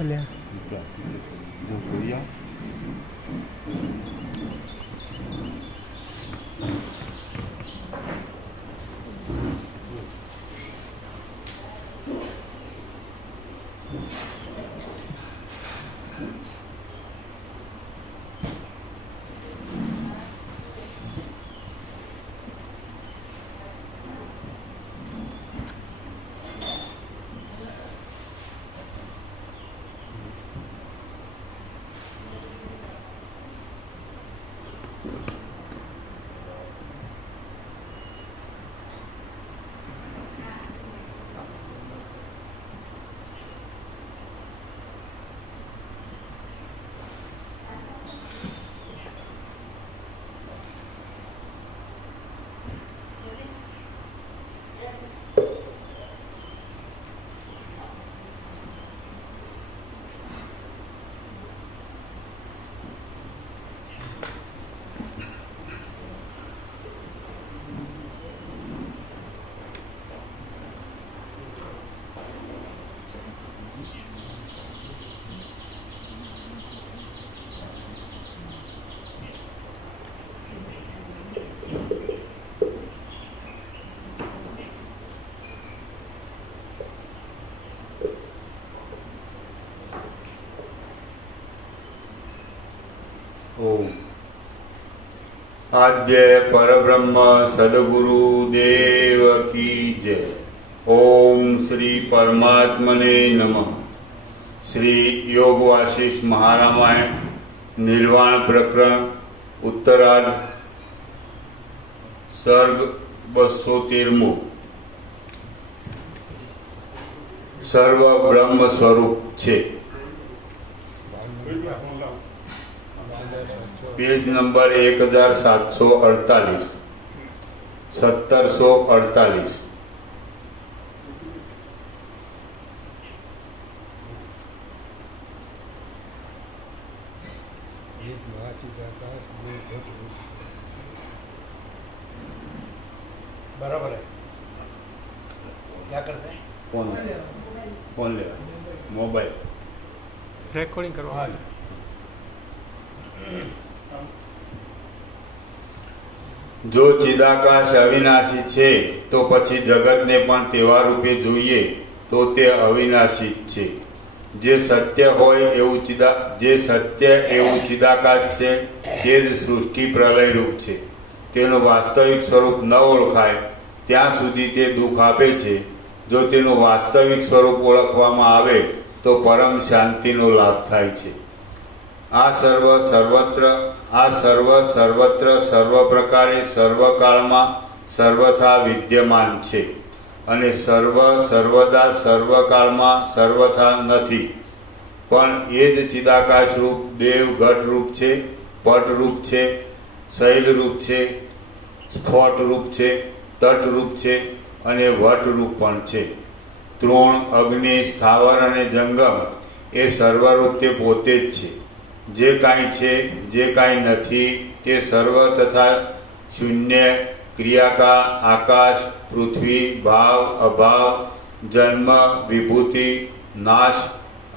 અલ્યા ओम आद्य परब्रह्म सद्गुरु देव की जय। ओम श्री परमात्मने नमः। श्री योग वासिष्ठ महारामायण निर्वाण प्रकरण उत्तरार्ध सर्ग 213 सर्व ब्रह्म स्वरूप छे। Page number 1748 1748। बराबर है। क्या करते हैं? फोन ले मोबाइल रेकॉर्डिंग करवा। जो चिदाकाश अविनाशी छे तो पछी जगत ने पण तेवा रूपे जोईए तो ते अविनाशी छे। जे सत्य होय एवुं चिदाकाश छे ते ज सृष्टि प्रलय रूप छे। तेनुं वास्तविक स्वरूप न ओळखाय त्यां सुधी ते दुख आपे छे। जो तेनुं वास्तविक स्वरूप ओळखवामां आवे तो परम शांतिनो लाभ थाय छे। आ सर्व सर्वत्र सर्व प्रकारे सर्वकाळमां सर्वथा विद्यमान छे अने सर्व सर्वदा सर्वकाळमां सर्वथा नथी। पण ए ज चिदाकाश रूप देव घट रूप छे, पट रूप छे, शैल रूप छे, स्फोट रूप छे, तट रूप छे अने वट रूप पण छे। तृण अग्नि स्थावर अने जंगम ए सर्वरूप ते पोते ज छे। जे कांई छे जे कांई नथी ते सर्व तथा शून्य क्रियाकाळ आकाश पृथ्वी भाव अभाव जन्म विभूति नाश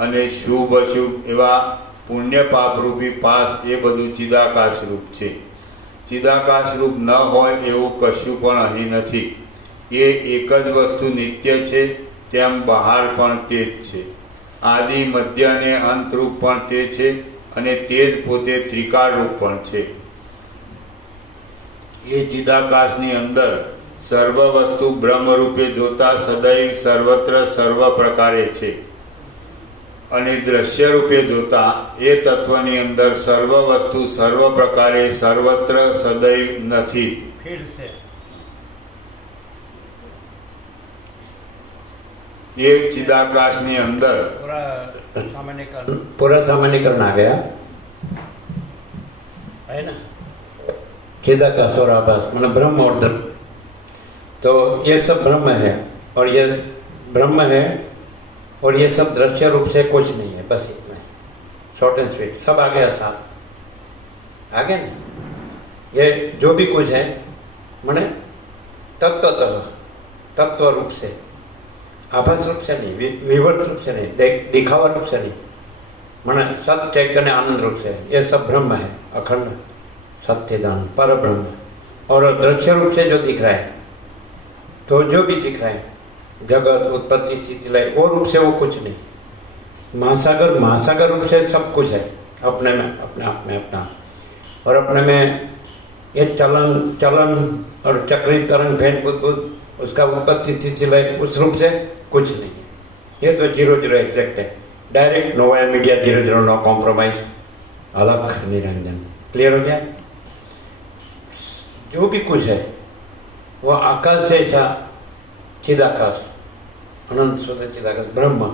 अने शुभ अशुभ एवा पुण्य पापरूपी पास ए बधुं चिदाकाश रूप छे। चिदाकाश रूप न होय एवुं कशुं पण अहीं नथी। ए एक ज वस्तु नित्य छे तेम बहार पण ते ज छे। आदि मध्य अने अंत रूप पण ते छे अने ते ज पोते त्रिकाळ रूप पण छे। ए चिदाकाशनी अंदर सर्व वस्तु ब्रह्म रूपे जोता सदैव सर्वत्र सर्व प्रकारे छे अने दृश्य रूपे जोता ए तत्वनी अंदर सर्व वस्तु सर्व प्रकारे सर्वत्र सदैव नथी। ये चिदाकाशनी अंदर पूरा सामान्यकरण आ गया है ना। चिदाकाश और आभास मतलब ब्रह्म और धर्म, तो ये सब ब्रह्म है और ये ब्रह्म है और ये सब दृश्य रूप से कुछ नहीं है, बस इतना है, शॉर्ट एंड स्वीट। सब आ गया साथ आगे ना। ये जो भी कुछ है मने तत्वतः तत्व रूप से आभास रूप से नहीं, विवर्त रूप से नहीं, दिखावा रूप से नहीं, माने सत चैतन्य आनंद रूप से। ये सब ब्रह्म है, अखंड सत्यदान पर ब्रह्म। और दृश्य रूप से जो दिख रहा है, तो जो भी दिख रहा है, जगत उत्पत्ति स्थिति लय, वो रूप से वो कुछ नहीं। महासागर महासागर रूप से सब कुछ है अपने में, अपने आप में अपना। और अपने में ये चलन और चक्री तरंग फेंट बुद्ध, उसका उत्पत्ति स्थिति लय, उस रूप से कुछ नहीं है। ये तो 0 एग्जैक्ट है, direct no media 0 no compromise, अलग निरंजन। क्लियर हो गया? जो भी कुछ है वो आकाश जैसा चिदाकाश, अनंत शुद्ध चिदाकाश ब्रह्म,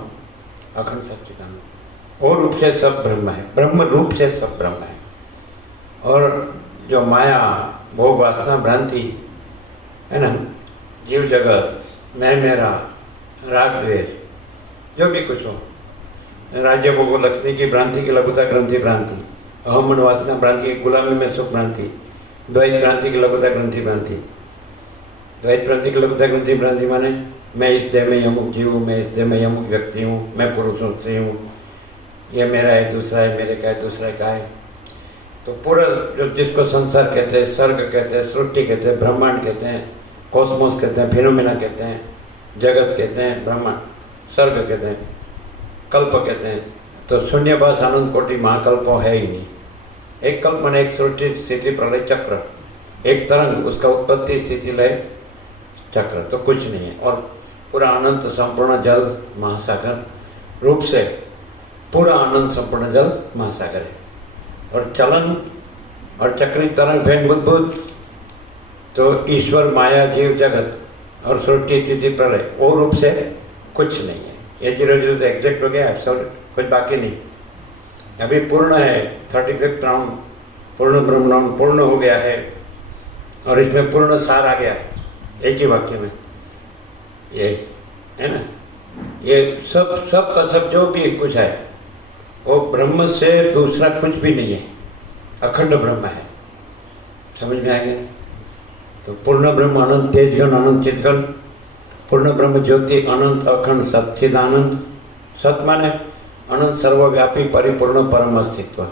अखंड सच्चिदानंद, और रूप से सब ब्रह्म है, ब्रह्म रूप से सब ब्रह्म है। और जो माया भोग वासना भ्रांति है ना, जीव जगत, मैं मेरा, राग द्वेष, जो भी कुछ हो, राज्य भोग लक्ष्मी की भ्रांति की लघुता ग्रंथि भ्रांति, अहम मन वासना भ्रांति की गुलामी में सुख भ्रांति, द्वैत भ्रांति की लघुता ग्रंथि भ्रांति। द्वैत भ्रांति की लघुता ग्रंथि भ्रांति माने मैं इस देह में अमुक जीव हूँ, मैं इस देह में अमुक व्यक्ति हूँ, मैं पुरुष हूँ, स्त्री हूँ, ये मेरा है, दूसरा है, मेरे का है, दूसरा का है। तो पूरा जो जिसको संसार कहते हैं, स्वर्ग कहते हैं, सृष्टि कहते हैं, ब्रह्मांड कहते हैं, कॉस्मोस कहते हैं, फिनोमेना कहते हैं, जगत कहते हैं, ब्रह्मांड, स्वर्ग कहते हैं, कल्प कहते हैं। तो शून्यवास अनंत कोटि महाकल्पों है ही नहीं। एक कल्प माने एक सृष्टि स्थिति प्रलय चक्र, एक तरंग, उसका उत्पत्ति स्थिति लय चक्र, तो कुछ नहीं है। और पूरा अनंत संपूर्ण जल महासागर रूप से पूरा अनंत संपूर्ण जल महासागर है। और चलन और चक्री तरंग फेंक बुद्ध, तो ईश्वर माया जीव जगत और सृष्टि स्थिति प्रलय, वो रूप से कुछ नहीं है। ये 0 एग्जैक्ट हो गया, एब्सोल्यूट, कुछ बाकी नहीं। अभी पूर्ण है, 35th राउंड पूर्ण ब्रह्म राउंड पूर्ण हो गया है। और इसमें पूर्ण सार आ गया है एक ही वाक्य में, ये है ना। ये सब का सब जो भी कुछ है वो ब्रह्म से दूसरा कुछ भी नहीं है, अखंड ब्रह्म है। समझ में आ गया? तो पूर्ण ब्रह्म अनंत तेजगन अनंत चितगन, पूर्ण ब्रह्म ज्योति अनंत अखंड सच्चिदानंद। सत माने अनंत सर्वव्यापी परिपूर्ण परम अस्तित्व,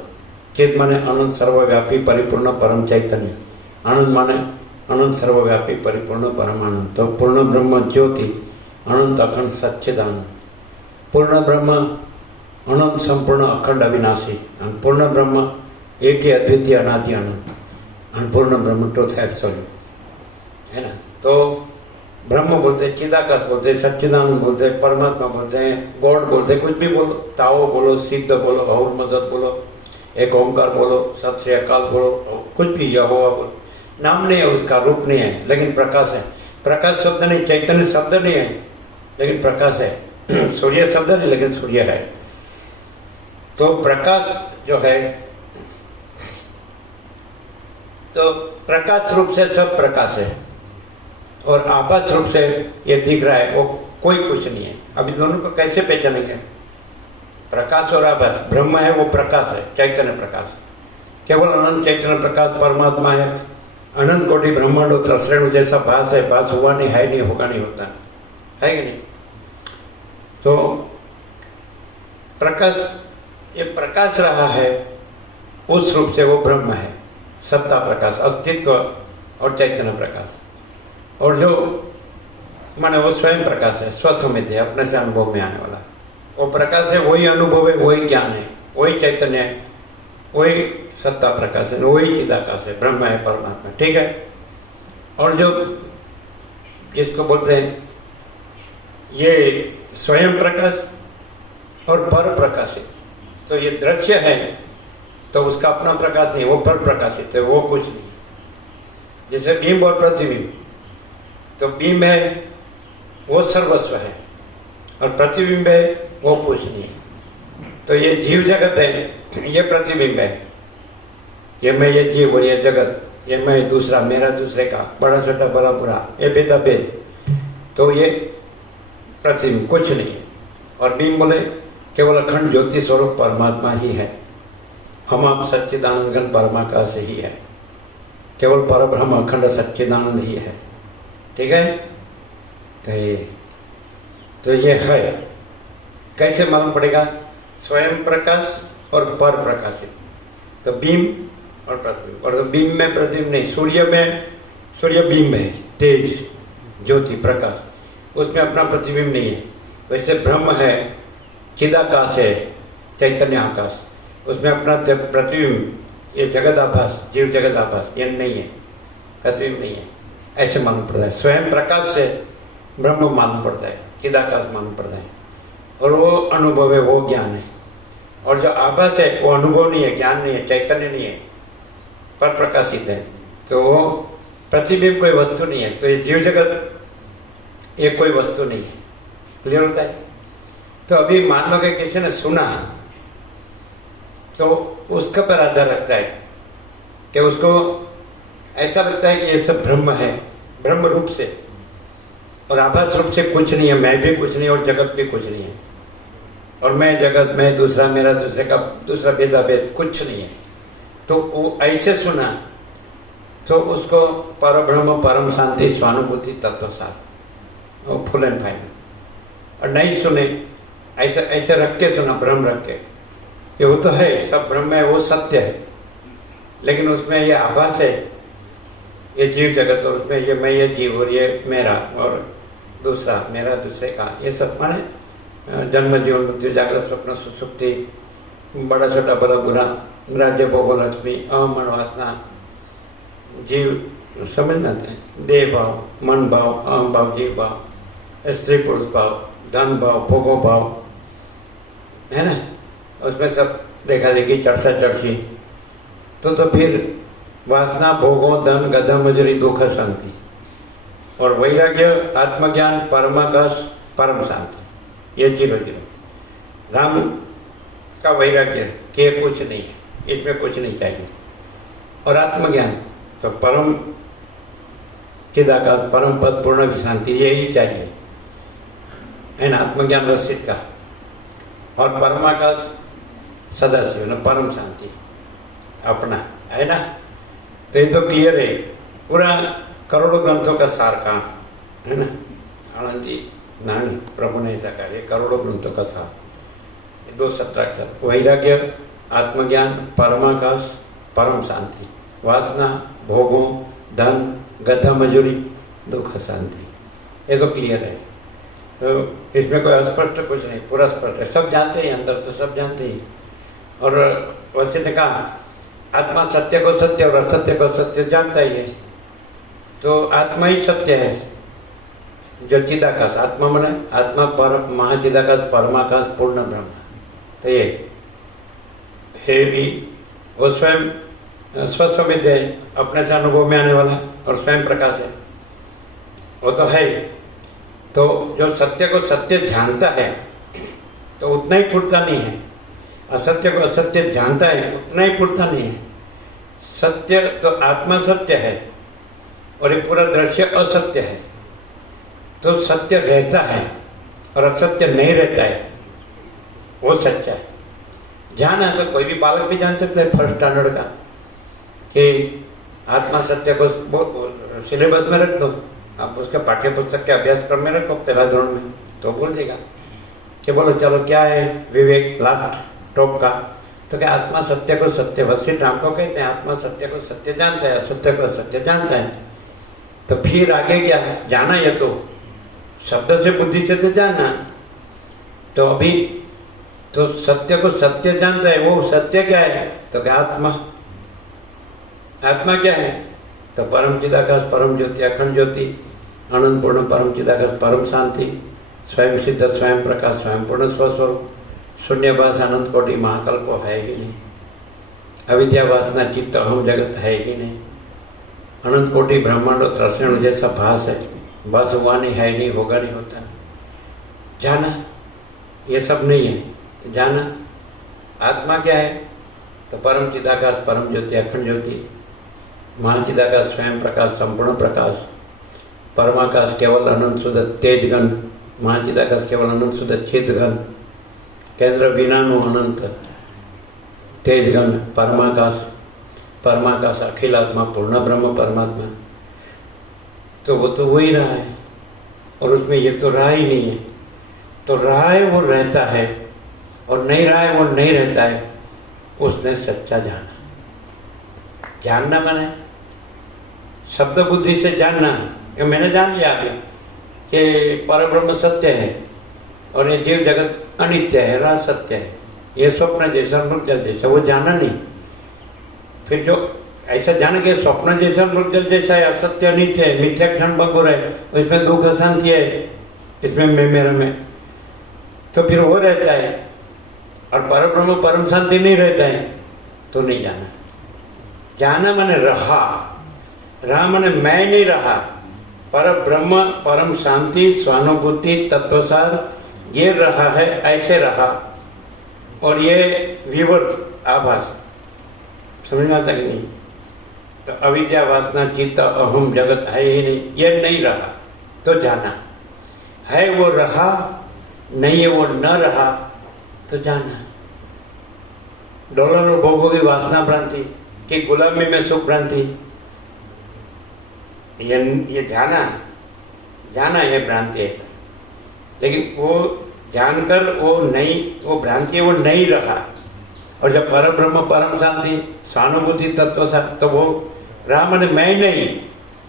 चित माने अनंत सर्वव्यापी परिपूर्ण परम चैतन्य, आनंद माने अनंत सर्वव्यापी परिपूर्ण परम आनंद। तो पूर्ण ब्रह्म ज्योति अनंत अखंड सच्चिदानंद, पूर्ण ब्रह्म अनंत संपूर्ण अखंड अविनाशी, पूर्ण ब्रह्म एक ही अद्वितीय अनादि आनंद, पूर्ण ब्रह्म ट्रुथ एब्सोल्यूट, है ना। तो ब्रह्म बोलते हैं, चिदाकाश बोलते हैं, सच्चिदानंद बोलते हैं, परमात्मा बोलते हैं, गॉड बोलते हैं, कुछ भी बोलो, ताओ बोलो, सिद्ध बोलो, और मजद बोलो, एक ओंकार बोलो, सत श्री अकाल बोलो, कुछ भी यहोवा बोलो, नाम नहीं है उसका, रूप नहीं है, लेकिन प्रकाश है। प्रकाश शब्द नहीं, चैतन्य शब्द नहीं है, लेकिन प्रकाश है। सूर्य शब्द नहीं, लेकिन सूर्य है। तो प्रकाश जो है, तो प्रकाश रूप से सब प्रकाश है, और आभास रूप से ये दिख रहा है, वो कोई कुछ नहीं है। अभी दोनों को कैसे पहचानेंगे? प्रकाश और आभास, ब्रह्म है वो प्रकाश है, चैतन्य प्रकाश, केवल अनंत चैतन्य प्रकाश परमात्मा है। अनंत कोटि ब्रह्मांड और त्रसरेणु जैसा भास है, भास हुआ नहीं, है नहीं, होगा नहीं, होता है कि नहीं। तो प्रकाश, ये प्रकाश रहा है, उस रूप से वो ब्रह्म है, सत्ता प्रकाश, अस्तित्व और चैतन्य प्रकाश। और जो माने वो स्वयं प्रकाश है, स्वसमित है, अपने से अनुभव में आने वाला वो प्रकाश है, वही अनुभव है, वही ज्ञान है, वही चैतन्य है, वही सत्ता प्रकाश है, वही चिदाकाश है, ब्रह्म है, परमात्मा, ठीक है। और जो जिसको बोलते हैं ये स्वयं प्रकाश और पर प्रकाशित, तो ये दृश्य है, तो उसका अपना प्रकाश नहीं, वो पर प्रकाशित है, वो कुछ नहीं। जैसे बिंब और प्रतिबिंब, तो बिंब है वो सर्वस्व है, और प्रतिबिंब है वो कुछ नहीं। तो ये जीव जगत है, ये प्रतिबिंब है, ये मैं, ये जीव और ये जगत, ये मैं, दूसरा मेरा, दूसरे का, बड़ा छोटा भला बुरा, ये भेदा भेद, तो ये प्रतिबिंब कुछ नहीं है। और बिंब बोले केवल अखंड ज्योति स्वरूप परमात्मा ही है, हम आप सच्चिदानंद घन परमाकाश ही है, केवल परब्रह्म अखंड सच्चिदानंद ही है, ठीक है। तो तो ये है। कैसे मालूम पड़ेगा? स्वयं प्रकाश और पर प्रकाशित। तो बीम और प्रतिबिंब, और तो बीम में प्रतिबिंब नहीं। सूर्य में सूर्य बिंब है, तेज ज्योति प्रकाश, उसमें अपना प्रतिबिंब नहीं है। वैसे ब्रह्म है, चिदाकाश है, चैतन्य आकाश, उसमें अपना प्रतिबिंब, ये जगत आभास, जीव जगत आभास, ये नहीं है, प्रतिबिंब नहीं है। ऐसे मालूम पड़ता है। स्वयं प्रकाश से ब्रह्म मालूम पड़ता है, चिदाकाश मालूम पड़ता है, और वो अनुभव है, वो ज्ञान है। और जो आभास है वो अनुभव नहीं है, ज्ञान नहीं है, चैतन्य नहीं है, पर प्रकाशित है। तो वो प्रतिबिंब कोई वस्तु नहीं है। तो ये जीव जगत ये कोई वस्तु नहीं है। क्लियर होता है? तो अभी मान लो कि किसी ने सुना, तो उसका पर आधार रखता है कि उसको ऐसा लगता है कि ये सब ब्रह्म है, ब्रह्म रूप से, और आभास रूप से कुछ नहीं है, मैं भी कुछ नहीं और जगत भी कुछ नहीं है, और मैं जगत, मैं दूसरा, मेरा दूसरे का दूसरा, भेदाभेद कुछ नहीं है। तो वो ऐसे सुना तो उसको पर ब्रह्म, परम शांति, स्वानुभूति, तत्वसार, वो फुल एंड फाइनल। और नहीं सुने, ऐसे ऐसे रख के सुना, ब्रह्म रख के, ये वो तो है, सब ब्रह्म है, वो सत्य है, लेकिन उसमें ये आभास है, ये जीव जगत, और उसमें ये मैं, ये जीव, और ये मेरा, और दूसरा मेरा, दूसरे का, ये सब माने जन्म, जीवन, मृत्यु, जागृत, स्वप्न, सुषुप्ति, बड़ा छोटा, बड़ा बुरा, राज्य, भोग, लक्ष्मी, अमन, वासना, जीव समझना था, देह भाव, मन भाव, अहम भाव, जीव भाव, स्त्री पुरुष भाव, धन भाव, भोगो भाव, है ना, उसमें सब देखा देखी, चर्चा चर्ची। तो फिर वासना, भोगों, धन, गधा, मजूरी, दुख, शांति, और वैराग्य, आत्मज्ञान, परमाकाश, परम शांति, ये 0-0। राम का वैराग्य के कुछ नहीं है, इसमें कुछ नहीं चाहिए, और आत्मज्ञान तो परम चिदाकाश, परम पद, पूर्ण विशांति, यही चाहिए, है ना, आत्मज्ञान रसिक का, और परमाकाश सदाशिव न, परम शांति अपना, है ना। तो ये तो क्लियर है, पूरा करोड़ों ग्रंथों का सार कहाँ, है ना, आनंदी नानी प्रभु ने ऐसा कहा, ये करोड़ों ग्रंथों का सार, 2 सत्राक्षर, वैराग्य, आत्मज्ञान, परमाकाश, परम शांति, वासना, भोगों, धन, गधा, मजूरी, दुख, शांति, ये तो क्लियर है। तो इसमें कोई अस्पष्ट कुछ नहीं, पूरा स्पष्ट है, सब जानते हैं, अंदर तो सब जानते ही। और वैसे ने कहा आत्मा सत्य को सत्य और असत्य को सत्य जानता ही है, तो आत्मा ही सत्य है, जो चिदाकाश, आत्मा मने आत्मा, पर महाचिदाकाश, परमाकाश, पूर्ण ब्रह्म, तो ये है भी, वो स्वयं स्वस्वविद है, अपने से अनुभव में आने वाला, और स्वयं प्रकाश है, वो तो है। तो जो सत्य को सत्य जानता है तो उतना ही फुटता नहीं है, असत्य को असत्य जानता है उतना ही फुटता नहीं है। सत्य तो आत्मा सत्य है, और ये पूरा दृश्य असत्य है, तो सत्य रहता है और असत्य नहीं रहता है, वो सच्चा है। जाना तो कोई भी बालक भी जान सकता है, फर्स्ट स्टैंडर्ड का, कि आत्मा सत्य को सिलेबस में रख दो, आप उसके पाठ्य पुस्तक के अभ्यासक्रम में रखो पहला धोरण में, तो बोल देगा कि बोलो चलो क्या है विवेक, लास्ट टॉप का, तो क्या आत्मा सत्य को सत्य, वशिष्ठ राम को कहते हैं आत्मा सत्य को सत्य जानता है, असत्य को सत्य जानता है। तो फिर आगे क्या जाना, ये तो शब्द से बुद्धि से तो जाना, तो अभी तो सत्य को सत्य जानता है, वो सत्य क्या है, तो क्या आत्मा, आत्मा क्या है, तो परम चिदाकाश, परम ज्योति, अखंड ज्योति, अनंत पूर्ण परम चिदाकाश, परम शांति, स्वयं सिद्ध, स्वयं प्रकाश, स्वयं पूर्ण स्वस्वरूप, शून्यभास, अनंत कोटि, महाकल्प है ही नहीं, अविद्या, वासना, चित्त, अहम जगत है ही नहीं, अनंत कोटि ब्रह्मांड और त्रसण जैसा भास है, बस हुआ नहीं, है नहीं, होगा नहीं, होता नहीं। जाना ये सब नहीं है, जाना आत्मा क्या है, तो परम चिदाकाश, परम ज्योति, अखंड ज्योति, महाचिदाकाश, स्वयं प्रकाश, संपूर्ण प्रकाश, परमाकाश, केवल अनंत शुद्ध तेज घन, महाचिदाकाश केवल अनंत शुद्ध छिद घन, केंद्र बिनानु अनंत तेज घन, परमाकाश, परमाकाश अखिल आत्मा, पूर्ण ब्रह्म परमात्मा, तो वो तो वही रहा है, और उसमें ये तो रहा ही नहीं है। तो रहा है वो रहता है और नहीं रहा है वो नहीं रहता है, उसने सच्चा जाना। जानना माने शब्द बुद्धि से जानना कि मैंने जान लिया अभी कि परब्रह्म सत्य है और ये जीव जगत अनित्य है, रह सत्य है, ये स्वप्न जैसा मृगजल जैसा, वो जाना नहीं। फिर जो ऐसा जान के स्वप्न जैसा मृगजल जैसा है, असत्य अनित्य है, मिथ्या क्षण भंगुर है, इसमें दुख अशांति है, इसमें मैं मेरा में, तो फिर वो रहता है और परब्रह्म परम शांति नहीं रहता है, तो नहीं जाना। जाना माने रहा माने मैं नहीं रहा, पर ब्रह्म परम शांति स्वानुभूति तत्वसार ये रहा है, ऐसे रहा। और ये विवर्त आभास समझ में आता कि नहीं? तो अविद्या वासना चित्त अहम जगत है ही नहीं, ये नहीं रहा तो जाना। है वो रहा, नहीं है वो न रहा तो जाना। डॉलर और भोगों की वासना भ्रांति कि गुलामी में सुख भ्रांति, ये जाना ये भ्रांति ऐसा। लेकिन वो जानकर वो नहीं, वो भ्रांति वो नहीं रहा। और जब परम ब्रह्म परम शांति स्वानुभूति तत्व सा, तो वो रहा माने मैं नहीं,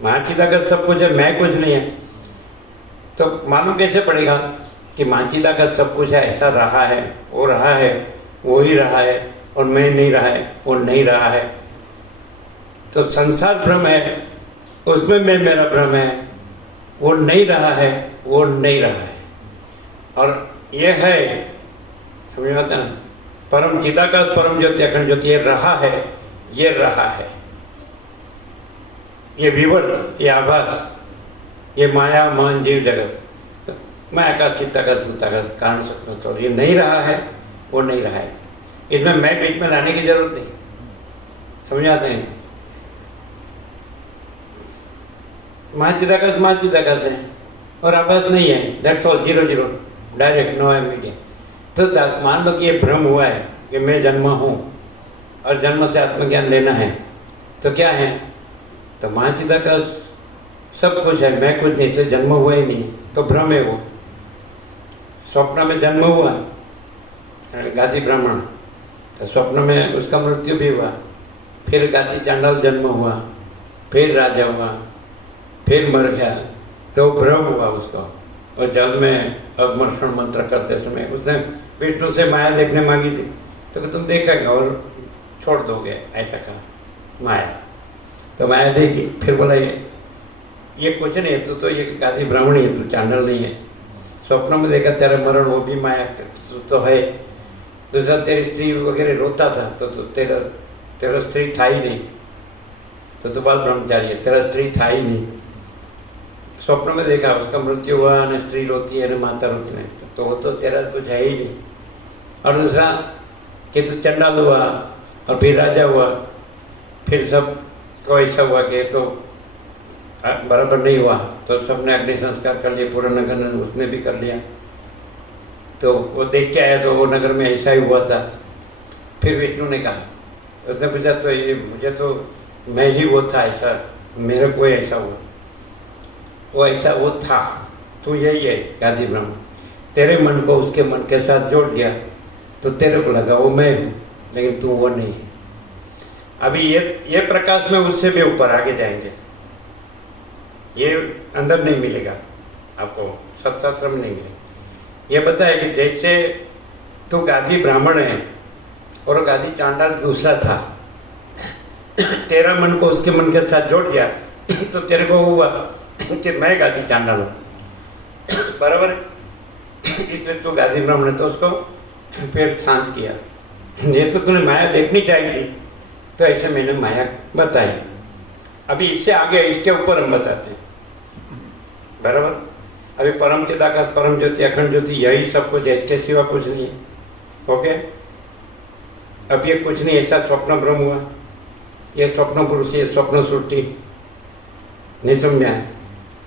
माचिदा का सब कुछ है, मैं कुछ नहीं है। तो मालूम कैसे पड़ेगा कि माचिदा का सब कुछ है, ऐसा रहा है, वो ही रहा है और मैं नहीं रहा है, वो नहीं रहा है। तो संसार भ्रम है, उसमें मैं मेरा भ्रम है, वो नहीं रहा है, वो नहीं रहा है। और ये है, समझ में आता ना, परम चिदाकाश परम ज्योति अखंड ज्योति, ये रहा है, ये रहा है, ये विवर्त, ये आभास, ये माया मान जीव जगत, माया का चित्ताकाश भूताकाश कारण सत्य, तो ये नहीं रहा है, वो नहीं रहा है। इसमें मैं बीच में लाने की जरूरत नहीं, समझ आते हैं? महाचिदाकाश है और आभास नहीं है, that's all, 0 direct, no media. तो मान लो कि ये भ्रम हुआ है कि मैं जन्मा हूँ और जन्म से आत्मज्ञान लेना है, तो क्या है? तो महाचिदाकाश सब कुछ है, मैं कुछ नहीं, से जन्म हुआ ही नहीं, तो भ्रम है वो। स्वप्न में जन्म हुआ गादी ब्राह्मण, तो स्वप्न में उसका मृत्यु भी हुआ, फिर गादी चांडाल जन्म हुआ, फिर राजा हुआ, फिर मर गया, तो भ्रम हुआ उसको। और जल में अवमर्षण मंत्र करते समय उसने विष्णु से माया देखने मांगी थी, तो तुम देखेंगे और छोड़ दोगे, ऐसा कहा माया। तो माया देखी, फिर बोला ये कुछ नहीं है, तू तो ये गादी ब्राह्मणी है, तू चांडल नहीं है। स्वप्न में देखा तेरा मरण, वो भी माया, तू तो है। दूसरा तेरी स्त्री वगैरह रोता था, तो तेरा स्त्री था ही नहीं, तो बाल ब्रह्मचारी है, तेरा स्त्री था ही नहीं। स्वप्न में देखा उसका मृत्यु हुआ, न स्त्री रोती है न माता रोती है, तो वो तो तेरा कुछ है ही नहीं। और दूसरा कि तू चंडाल हुआ और फिर राजा हुआ, फिर सब तो ऐसा हुआ कि तो बराबर नहीं हुआ, तो सबने अग्नि संस्कार कर लिया, पूरा नगर ने उसने भी कर लिया। तो वो देख के आया तो वो नगर में ऐसा ही हुआ था। फिर विष्णु ने कहा, उसने पूछा तो ये मुझे तो मैं ही वो था ऐसा, मेरे को ऐसा हुआ, वो ऐसा वो था, तू यही है गादी ब्रह्म। तेरे मन को उसके मन के साथ जोड़ दिया तो तेरे को लगा वो मैं हूँ, लेकिन तू वो नहीं है। अभी ये प्रकाश में उससे भी ऊपर आगे जाएंगे, ये अंदर नहीं मिलेगा आपको, सत्शास्त्र में नहीं मिलेगा। ये बताया कि जैसे तू गादी ब्राह्मण है और गादी चांडाल दूसरा था, तेरा मन को उसके मन के साथ जोड़ दिया तो तेरे को हुआ कि मैं गादी चांडाल हूँ, बराबर। इसलिए तू गादी ब्राह्मण है, तो उसको फिर शांत किया। जैसे तूने माया देखनी चाहिए थी, तो ऐसे मैंने माया बताई। अभी इससे आगे इसके ऊपर हम बताते हैं, बराबर। अभी परम चिदाकाश परम ज्योति अखंड ज्योति यही सब कुछ है, इसके सिवा कुछ नहीं है। ओके, अब ये कुछ नहीं, ऐसा स्वप्न ब्रह्म हुआ, ये स्वप्न पुरुष, ये स्वप्न सृष्टि, नहीं समझा?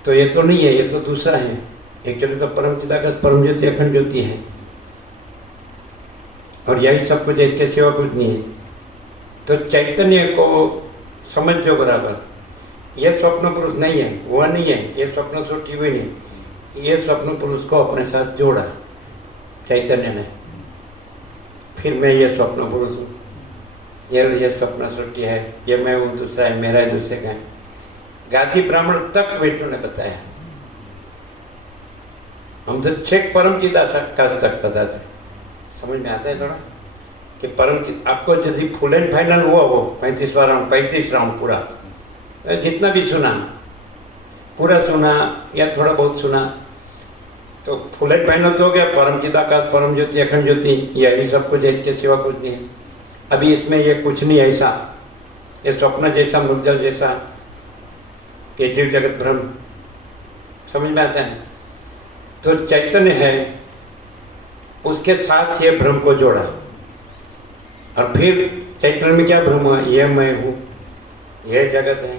तो ये तो नहीं है, ये तो दूसरा है। एक्चुअली तो परम चिदाकाश परम ज्योति अखंड ज्योति है और यही सब कुछ है, इसके सिवा कुछ नहीं है। तो चैतन्य को समझ जो बराबर, ये स्वप्न पुरुष नहीं है, वह नहीं है, ये स्वप्न सृष्टि हुई नहीं, ये स्वप्न पुरुष को अपने साथ जोड़ा, चैतन्य ने, फिर मैं ये स्वप्न पुरुष हूँ, ये स्वप्न सृष्टि है, ये मैं हूँ, दूसरा है, मेरा है, दूसरे का है। गाधी ब्राह्मण तक विष्णु ने बताया। हम तो छेक परम चिदाकाश तक बताते। समझ में आता है थोड़ा कि परम चिद आपको यदि फुल एंड फाइनल हुआ वो 35वां राउंड, 35 राउंड पूरा, तो जितना भी सुना, पूरा सुना या थोड़ा बहुत सुना, तो फुल एंड फाइनल तो हो गया। परम चिदाकाश, परम ज्योति, अखंड ज्योति, यही सब कुछ है, इसके सिवा कुछ नहीं है। अभी इसमें ये कुछ नहीं ऐसा, ये स्वप्न जैसा, मुद्दल जैसा, ये जीव जगत ब्रह्म, समझ में आता है। तो चैतन्य है, उसके साथ ये ब्रह्म को जोड़ा, और फिर चैतन्य में क्या ब्रह्म है? ये मैं हूँ, ये जगत है,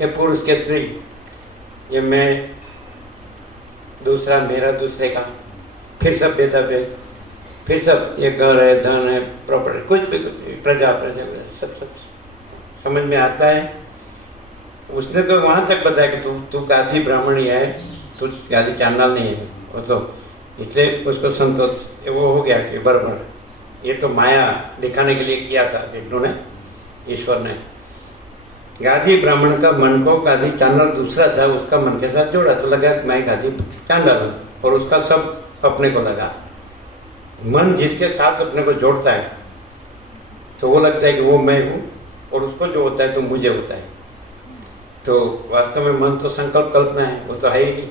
ये पुरुष के स्त्री, ये मैं, दूसरा मेरा, दूसरे का, फिर सब भेदाभेद, फिर सब ये घर है, धन है, प्रॉपर्टी, कुछ भी, प्रजा सब समझ में आता है। उसने तो वहाँ तक बताया कि तू गाधी ब्राह्मण ही है, तू गाधी चांडाल नहीं है, वो तो इसलिए उसको संतोष वो हो गया कि बराबर, ये तो माया दिखाने के लिए किया था विष्णु ने, ईश्वर ने। गाधी ब्राह्मण का मन को गाधी चांडाल दूसरा था, उसका मन के साथ जोड़ा, तो लगा मैं गाधी चांडाल हूँ, और उसका सब अपने को लगा। मन जिसके साथ अपने को जोड़ता है तो वो लगता है कि वो मैं हूँ, और उसको जो होता है तो मुझे होता है। तो वास्तव में मन तो संकल्प कल्पना है, वो तो है ही नहीं,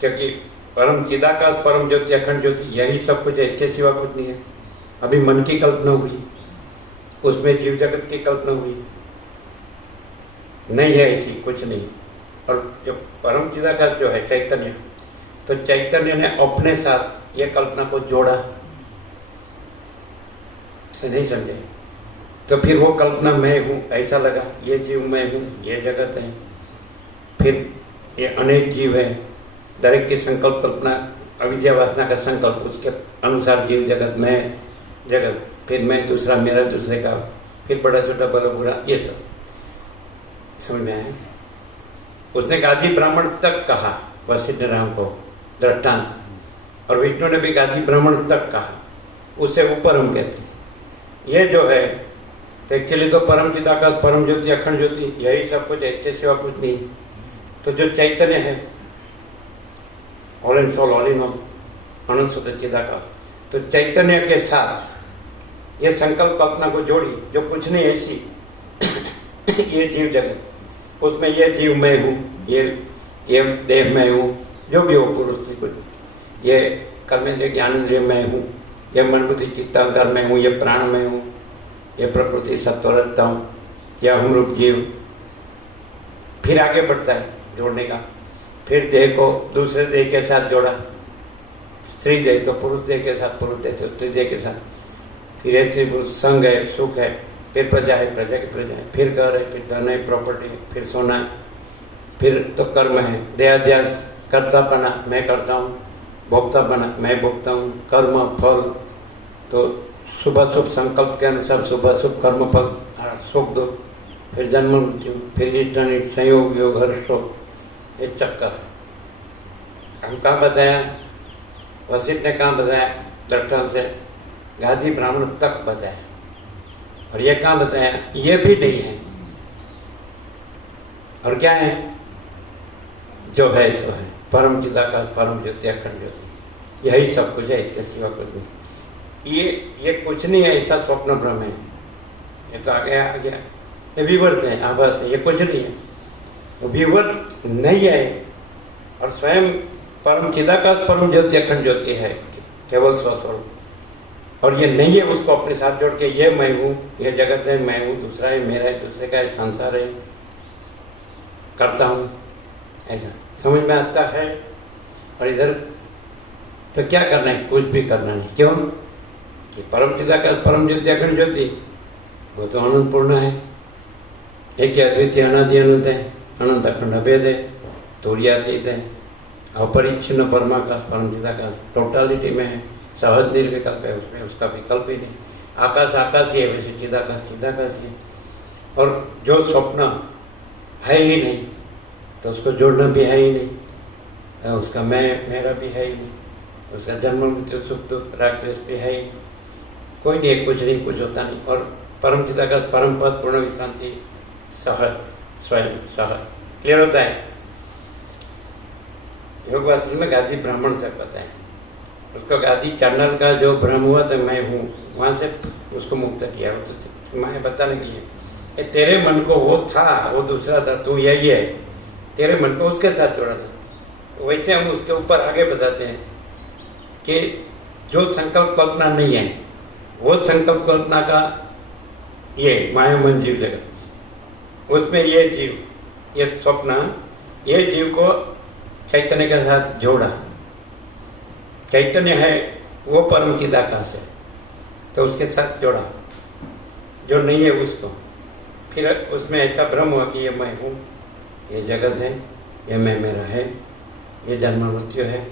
क्योंकि परम चिदाकाश, परम ज्योति, अखंड ज्योति, यही सब कुछ है, इसके सिवा कुछ नहीं है। अभी मन की कल्पना हुई, उसमें जीव जगत की कल्पना हुई, नहीं है ऐसी कुछ नहीं। और जो परम चिदाकाश जो है चैतन्य, तो चैतन्य ने अपने साथ ये कल्पना को जोड़ा, से नहीं समझे, तो फिर वो कल्पना मैं हूँ ऐसा लगा, ये जीव मैं हूँ, ये जगत है, फिर ये अनेक जीव है, दरेक की संकल्प कल्पना, अविद्या वासना का संकल्प, उसके अनुसार जीव जगत, मैं जगत, फिर मैं, दूसरा मेरा, दूसरे का, फिर बड़ा छोटा, बड़ा बुरा, ये सब समझ में आया। उसने गाधी ब्राह्मण तक कहा वशिष्ठ ने राम को दृष्टांत, और विष्णु ने भी गाधी ब्राह्मण तक कहा, उससे ऊपर हम कहते हैं। ये जो है तो एक्चुअली तो परम चिदाकाश, परम ज्योति, अखंड ज्योति, यही सब कुछ है, इसके सिवा कुछ नहीं। तो जो चैतन्य है, all and soul, all in all, अनंत शुद्ध चिदाकाश, तो चैतन्य के साथ ये संकल्प कल्पना को जोड़ी, जो कुछ नहीं ऐसी ये जीव जगत, उसमें ये जीव मैं हूँ, ये देह मैं हूँ, जो भी हो पुरुष की कुछ, ये कर्मेंद्रिय ज्ञानेंद्रिय मैं हूँ, ये मन बुद्धि चित्त अहंकार मैं हूँ, ये प्राण मैं हूँ, ये प्रकृति सत्वरता हूँ, यह हम रूप जीव। फिर आगे बढ़ता है जोड़ने का, फिर देह को दूसरे देह के साथ जोड़ा, स्त्री देह तो पुरुष देह के साथ, पुरुष देह तो स्त्री देह के साथ, फिर स्त्री पुरुष संग है, सुख है, फिर प्रजा है, प्रजा की प्रजा है, फिर घर है, फिर धन है, प्रॉपर्टी है, फिर सोना है, फिर तो कर्म है, देहाध्यास, कर्तापना, मैं करता हूँ, भोक्तापना, मैं भोगता हूँ, कर्म फल, तो शुभ शुभ संकल्प के अनुसार शुभ शुभ कर्म फल, सुख दुख, फिर जन्म मृत्यु, फिर इष्ट अनिष्ट, संयोग योग हर्ष शोक, ये चक्कर। हम कहाँ बताया, वशिष्ठ ने कहाँ बताया, दृष्टांत से गाधी ब्राह्मण तक बताया, और ये कहाँ बताया, ये भी नहीं है। और क्या है, जो है सो है, परम चिदाकाश, परम ज्योति, अखंड ज्योति, यही सब कुछ है, इसके सिवा कुछ नहीं। ये कुछ नहीं है, ऐसा स्वप्न ब्रह्म है, ये तो आ गया, ये विवर्त है, आभास है, ये कुछ नहीं है, विवर्त नहीं है। और स्वयं परम चिदाकाश, परम ज्योति, अखंड ज्योति है, केवल स्वस्वरूप, और ये नहीं है, उसको अपने साथ जोड़ के ये मैं हूँ, ये जगत है, मैं हूँ, दूसरा है, मेरा है, दूसरे का है, संसार है, करता हूँ, ऐसा समझ में आता है। और इधर तो क्या करना है, कुछ भी करना नहीं। क्यों कि परम चिदाकाश, परम ज्योति, अखंड ज्योति, वो तो अनंत पूर्ण है, एक अद्वितीय अनादि अनंत है, अनंत अखंड अभेद है, तुरीयातीत है, अपरिच्छिन्न परमाकाश, परम चिदाकाश टोटालिटी में है, सहज निर्विकल्प है, उसमें उसका विकल्प ही नहीं। आकाश आकाश ही है, वैसे चिदाकाश चिदाकाश ही है। और जो स्वप्न है ही नहीं, तो उसको जोड़ना भी है ही नहीं, उसका मैं मेरा भी है ही नहीं, उसका जन्म मृत्यु सुख दुख राग द्वेष भी है ही, कोई नहीं, कुछ नहीं, कुछ होता नहीं। और परम चिदाकाश परम पद पूर्ण विश्रांति सहज स्वयं सहज। क्लियर होता है? योग वासिष्ठ में गादी ब्राह्मण तक बताएं, उसको गादी चैनल का जो भ्रम हुआ था मैं हूँ, वहाँ से उसको मुक्त किया। तो मैं बताने के लिए तेरे मन को वो था, वो दूसरा था, तू यही है, तेरे मन को उसके साथ जोड़ा था। वैसे हम उसके ऊपर आगे बताते हैं कि जो संकल्प कल्पना नहीं है, वो संकल्प कल्पना का ये माया मन जीव जगत, उसमें ये जीव, ये स्वप्न, ये जीव को चैतन्य के साथ जोड़ा। चैतन्य है वो परम चिदाकाश है, तो उसके साथ जोड़ा, जो नहीं है उसको। फिर उसमें ऐसा भ्रम हुआ कि ये मैं हूँ, ये जगत है, ये मैं मेरा है, ये जन्म मृत्यु है,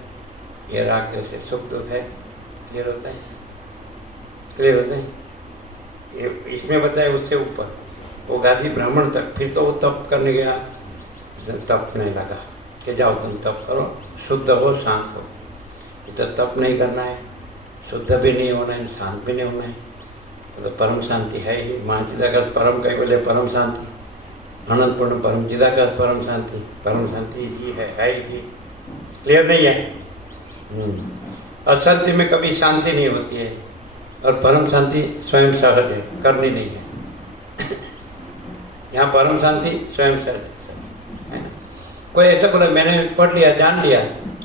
ये राग द्वेष से सुख दुख है। क्लियर होता है? क्लियर होता है? ये इसमें बताया उससे ऊपर वो गादी ब्राह्मण तक। फिर तो वो तप करने गया, तपने लगा कि जाओ तुम तप करो, शुद्ध हो, शांत हो। तो तप नहीं करना है, शुद्ध भी नहीं होना है, शांत भी नहीं होना है, तो परम शांति है ही। महाचिदाकाश परम कैवल्य परम शांति, अनंत पूर्ण परम चिदाकाश परम शांति, परम शांति ही है ही। क्लियर नहीं है? अशांति में कभी शांति नहीं होती है, और परम शांति स्वयं सहज है, करनी नहीं है। यहाँ परम शांति स्वयं सहज है ना। कोई ऐसा बोला मैंने पढ़ लिया, जान लिया,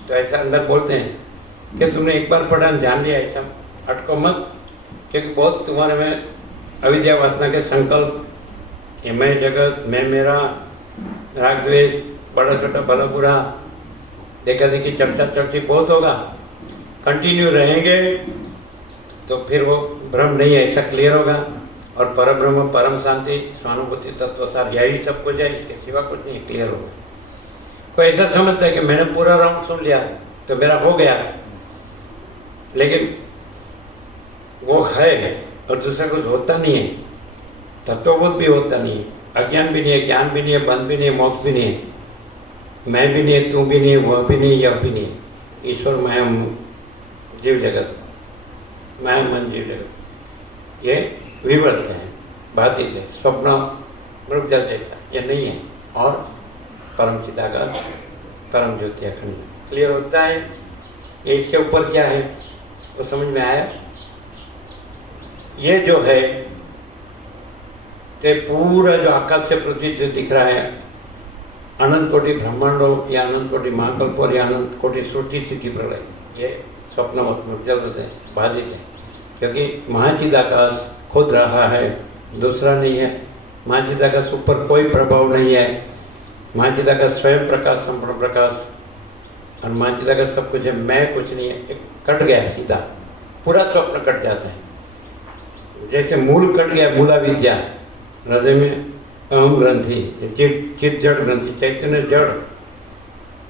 तो ऐसा अंदर बोलते हैं कि तुमने एक बार पढ़ा जान लिया, ऐसा अटको मत, क्योंकि बहुत तुम्हारे में अविद्या वासना के संकल्प, ये मैं जगत, मैं मेरा, राग द्वेष, बड़ा छोटा भला बुरा, देखा देखी चर्चा चर्ची बहुत होगा, कंटिन्यू रहेंगे तो फिर वो भ्रम नहीं है, ऐसा क्लियर होगा। और परब्रह्म परम शांति स्वानुभूति तत्वसार यही सब कुछ है, इसके सिवा कुछ नहीं, क्लियर होगा। कोई ऐसा समझता है कि मैंने पूरा राउंड सुन लिया तो मेरा हो गया, लेकिन वो है और दूसरा कुछ होता नहीं है, तत्वबोध भी होता नहीं है, अज्ञान भी नहीं है, ज्ञान भी नहीं है, बंध भी नहीं है, मोक्ष भी नहीं है, मैं भी नहीं है, तू भी नहीं है, वह भी नहीं है, यह भी नहीं है। ईश्वर माया जीव जगत, माया मन जीव जगत, ये विवर्त है, बाधित है, स्वप्न मृग जल जैसा, ये नहीं है। और परम चिदाकाश परम ज्योति अखंड। क्लियर होता है? ये इसके ऊपर क्या है वो समझ में आया? ये जो है ते पूरा जो आकाश से पृथ्वी जो दिख रहा है, अनंत कोटि ब्रह्मांड हो या अनंत कोटि महाकल्प और या अनंत कोटि सृष्टि स्थिति प्रलय, ये स्वप्नवत मृग है, बाधित है, क्योंकि महाचिदाकाश खुद रहा है, दूसरा नहीं है। महाचिदाकाश ऊपर कोई प्रभाव नहीं है, महाचिदाकाश स्वयं प्रकाश, संपूर्ण प्रकाश, और महाचिदाकाश सब कुछ है, मैं कुछ नहीं है। एक कट गया सीधा, पूरा स्वप्न कट जाता है, जैसे मूल कट गया, मूला विद्या हृदय में अहम ग्रंथि, चित जड़ ग्रंथि, चैतन्य जड़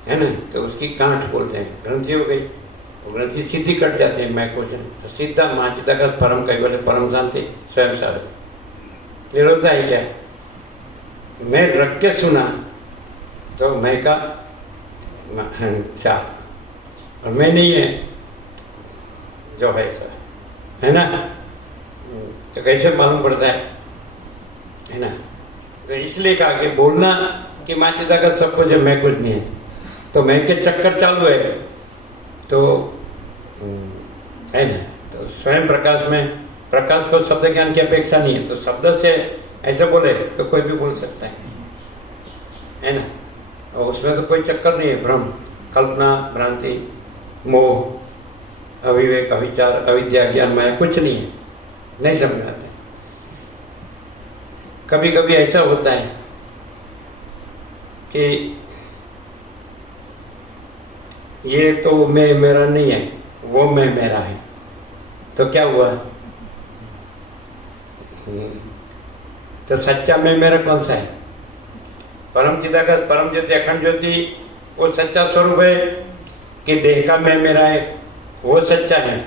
है ना, तो उसकी गांठ बोलते हैं, ग्रंथि हो गई, वो ग्रंथि सीधी कट जाते हैं, मैं कुछ नहीं, तो सीधा महाचिदाकाश परम कैवल्य परम शांति स्वयं सार। क्लियर होता है क्या? मैं रख के सुना तो मैं का चार, और मैं नहीं है जो है सर, है ना, तो कैसे मालूम पड़ता है ना। तो इसलिए कहा कि बोलना कि महाचिदाकाश सब कुछ है, मैं कुछ नहीं है, तो मैं के चक्कर चालू है, तो है ना। तो स्वयं प्रकाश में, प्रकाश को शब्द ज्ञान की अपेक्षा नहीं है, तो शब्द से ऐसे बोले तो कोई भी बोल सकता है ना। और उसमें तो कोई चक्कर नहीं है, भ्रम, कल्पना, भ्रांति, मोह, अविवेक, अविचार, अविद्या, ज्ञान, माया कुछ नहीं है, नहीं समझ आते। कभी कभी ऐसा होता है कि ये तो मैं मेरा नहीं है, वो मैं मेरा है, तो क्या हुआ? तो सच्चा मैं मेरा कौन सा है? परम चिदाकाश परम ज्योति अखंड ज्योति वो सच्चा स्वरूप है कि देह का मैं मेरा है वो सच्चा है?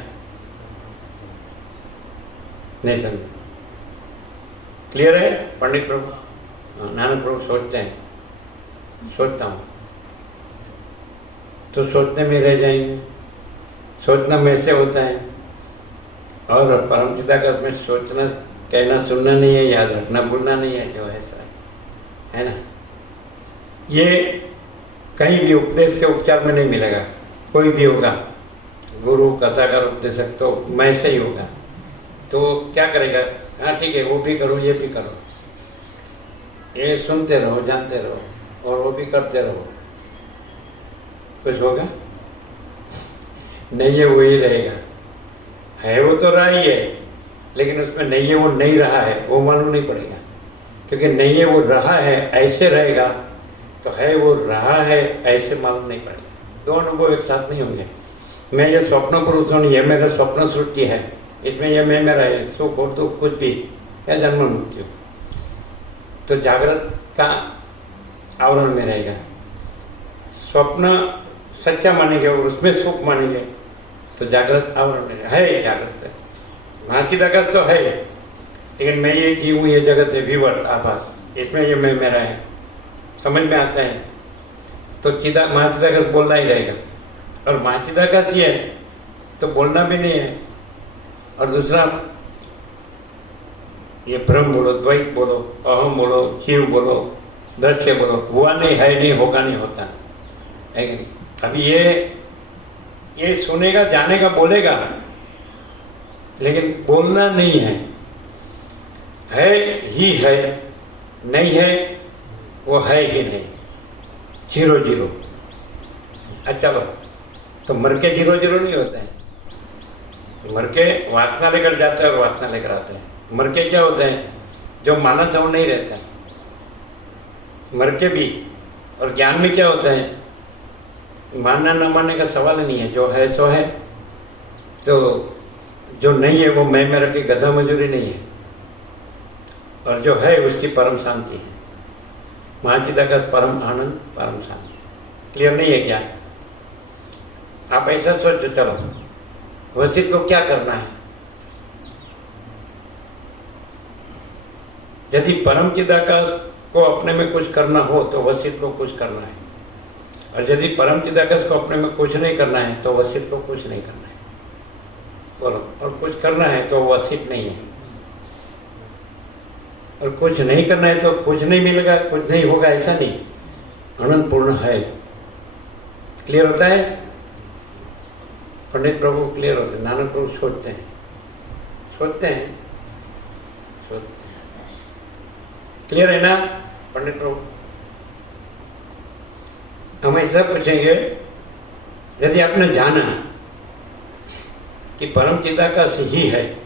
नहीं समझ? क्लियर है पंडित प्रभु? नानक प्रभु सोचते हैं, सोचता हूँ, तो सोचने में रह जाएंगे, सोचना में से होता है, और परम चिदाकाश में सोचना, कहना, सुनना नहीं है, याद रखना, भूलना नहीं है, जो है सो है ना। ये कहीं भी उपदेश के उपचार में नहीं मिलेगा। कोई भी होगा, गुरु, कथाकार, उपदेशक, तो मैं से ही होगा, तो क्या करेगा? हाँ ठीक है, वो भी करो, ये भी करो, ये सुनते रहो, जानते रहो, और वो भी करते रहो, कुछ होगा नहीं है, वही रहेगा। है वो तो रहा ही है, लेकिन उसमें नहीं है वो नहीं रहा है, वो मालूम नहीं पड़ेगा। क्योंकि नहीं है वो रहा है ऐसे रहेगा, तो है वो रहा है ऐसे मालूम नहीं पड़ेगा। दो अनुभव एक साथ नहीं होंगे। मैं ये स्वप्न पुरुष हूँ, ये मेरा स्वप्न सृष्टि है, इसमें ये मैं मेरा है, सुख और दुख कुछ भी, या जन्म मृत्यु, तो जागृत का आवरण में रहेगा। स्वप्न सच्चा मानेंगे और उसमें सुख मानेंगे, तो जागृत आवरण में है, जागृत है, महाचिदाकाश तो है, लेकिन मैं ये जीव हूँ, ये जगत है, विवर्त, आभास, इसमें ये मैं मेरा है, समझ में आता है, तो महाचिदाकाश बोलना ही रहेगा। और महाचिदाकाश ये है तो बोलना भी नहीं है। और दूसरा, ये भ्रम बोलो, द्वैत बोलो, अहम बोलो, जीव बोलो, दृश्य बोलो, हुआ नहीं, है नहीं, होगा नहीं, होता है कि नहीं। अभी ये सुनेगा, जानेगा, बोलेगा, लेकिन बोलना नहीं है ही है, नहीं है वो है ही नहीं, 0-0। अच्छा लो, तो मर के 0-0 नहीं होता है। मर के वासना लेकर जाता है और वासना लेकर आता है। मर के क्या होता है? जो माना था वो नहीं रहता है, मर के भी। और ज्ञान में क्या होता है? मानना न मानने का सवाल नहीं है, जो है सो है। तो जो नहीं है वो मैं मेरा की गधा मजूरी नहीं है, और जो है उसकी परम शांति है। महाचिदाकाश परम आनंद, परम शांति। क्लियर नहीं है क्या? आप ऐसा सोचो, चलो वसीत को क्या करना है? यदि परम चिदाकाश को अपने में कुछ करना हो तो वसीत को कुछ करना है, और यदि परम चिदाकाश को अपने में कुछ नहीं करना है तो वसीत को कुछ नहीं करना है। बोलो, और कुछ करना है तो वसीत नहीं है, और कुछ नहीं करना है तो कुछ नहीं मिलेगा, कुछ नहीं होगा, ऐसा नहीं, अनंत पूर्ण है। क्लियर होता है? पंडित प्रभु क्लियर होते हैं, नानक प्रभु सोचते हैं, सोचते हैं, सोचते हैं। क्लियर है ना पंडित प्रभु? हम ऐसा पूछेंगे, यदि आपने जाना कि परम चिदाकाश ही है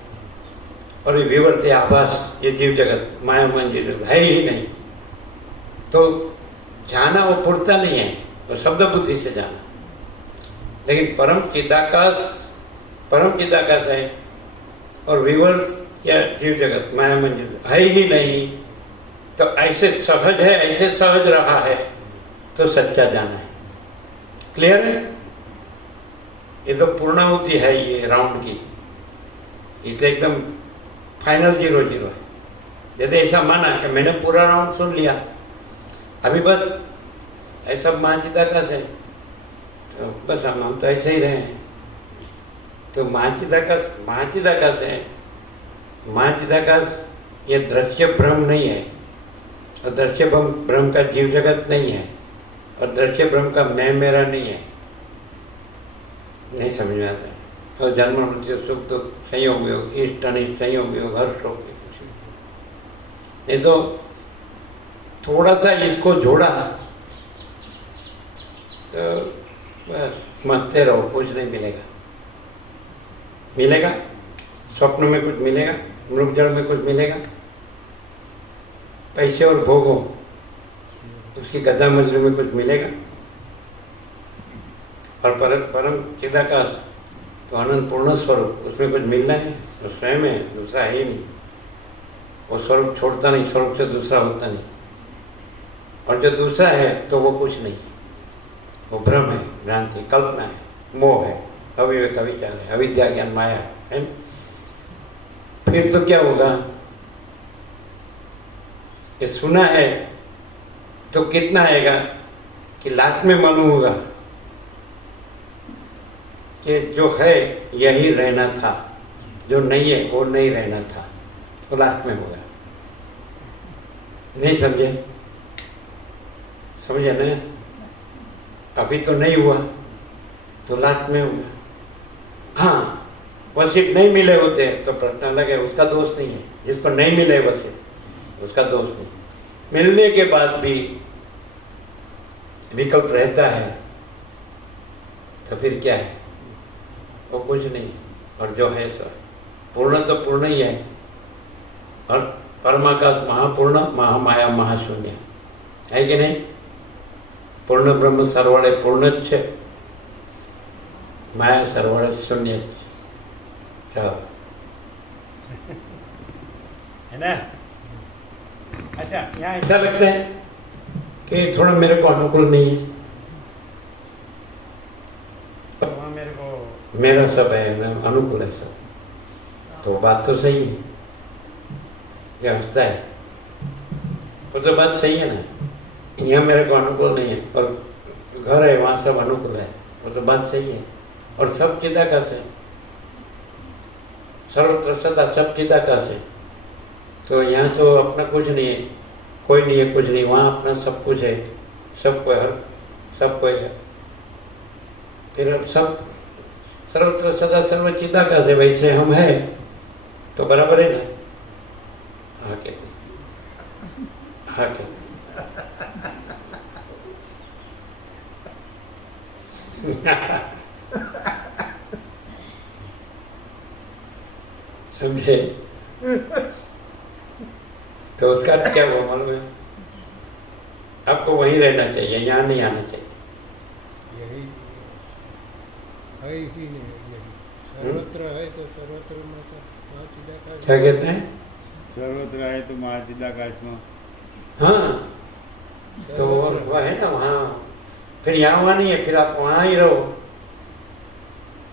और ये विवर्त आभास, ये जीव जगत, माया मन जीव जगत है ही नहीं, तो जाना वो पूर्णता नहीं है, वो शब्द बुद्धि से जाना। लेकिन परम चिदाकाश है और विवर्त या जीव जगत, माया मन जीव है ही नहीं, तो ऐसे सहज है, ऐसे सहज रहा है, तो सच्चा जाना है। क्लियर है? ये तो पूर्णाहुति है, ये राउंड की, इसे एकदम फाइनल 0-0 है। यदि ऐसा माना कि मैंने पूरा राउंड सुन लिया, अभी बस ऐसा महाचिदाकाश है, तो बस हम तो ऐसे ही रहे हैं, तो महाचिदाकाश है। महाचिदाकाश ये दृश्य भ्रम नहीं है, और दृश्य भ्रम का जीव जगत नहीं है, और दृश्य भ्रम का मैं मेरा नहीं है। नहीं समझ में आता है। और जन्म मृत्यु, सुख दुख, संयोग वियोग, इष्ट अनिष्ट, संयोग वियोग, हर्ष शोक, कुछ नहीं। तो थोड़ा सा इसको जोड़ा तो बस मस्ते रहो, कुछ नहीं मिलेगा। मिलेगा स्वप्न में कुछ मिलेगा, मृग जल में कुछ मिलेगा, पैसे और भोगो उसकी गधा मजदूरी में कुछ मिलेगा। और परम चिदाकाश तो अनंत पूर्ण स्वरूप, उसमें कुछ मिलना है तो स्वयं है, दूसरा है ही नहीं। वो स्वरूप छोड़ता नहीं, स्वरूप से दूसरा होता नहीं। और जो दूसरा है तो वो कुछ नहीं, वो भ्रम है, भ्रांति, कल्पना है, मोह है, अविवेक, अविचार है, अविद्या, ज्ञान, माया है। फिर तो क्या होगा? ये सुना है तो कितना आएगा कि लाख में मालूम होगा कि जो है यही रहना था, जो नहीं है वो नहीं रहना था, वो लास्ट में होगा। नहीं समझे? समझे ना? अभी तो नहीं हुआ तो लास्ट में हुआ। हाँ, वसीयत नहीं मिले होते तो प्रश्न अलग है, उसका दोष नहीं है। जिसको नहीं मिले वसीयत उसका दोष नहीं। मिलने के बाद भी विकल्प रहता है तो फिर क्या है? वो कुछ नहीं। और जो है सो पूर्ण तो पूर्ण ही है, और परमाकाश महापूर्ण, महामाया महाशून्य है कि नहीं? पूर्ण ब्रह्म सर्वड़े पूर्ण છે, माया सर्वड़े शून्य। चलो है ना? अच्छा, यहाँ ऐसा लगता है कि थोड़ा मेरे को अनुकूल नहीं है, वहाँ मेरे को मेरा सब है, अनुकूल है सब, तो बात तो सही है। क्या हंसता है? वो तो बात सही है ना। यहाँ मेरे को अनुकूल नहीं है, और घर है वहाँ सब अनुकूल है, वो तो बात सही है। और सब चिदाकाश है, सर्वत्र सदा सब चिदाकाश है। तो यहाँ तो अपना कुछ नहीं है, कोई नहीं है, कुछ नहीं। वहाँ अपना सब कुछ है, सबको है, सब कोई है। फिर अब सब सर्वत्र सदा सर्व चिदाकाश है, वैसे हम है तो बराबर है ना? हाँ कहते, हाँ कहते। समझे? तो उसका क्या वो मालूम है? आपको वहीं रहना चाहिए, यहाँ नहीं आना चाहिए। यही है ही नहीं, यही सर्वत्र है तो सर्वत्र में तो महाचिदाकाश। क्या कहते हैं? सर्वत्र है तो महाचिदाकाश में। हाँ, तो वह है ना वहाँ। फिर यहाँ वहाँ नहीं है, फिर आप वहाँ ही रहो,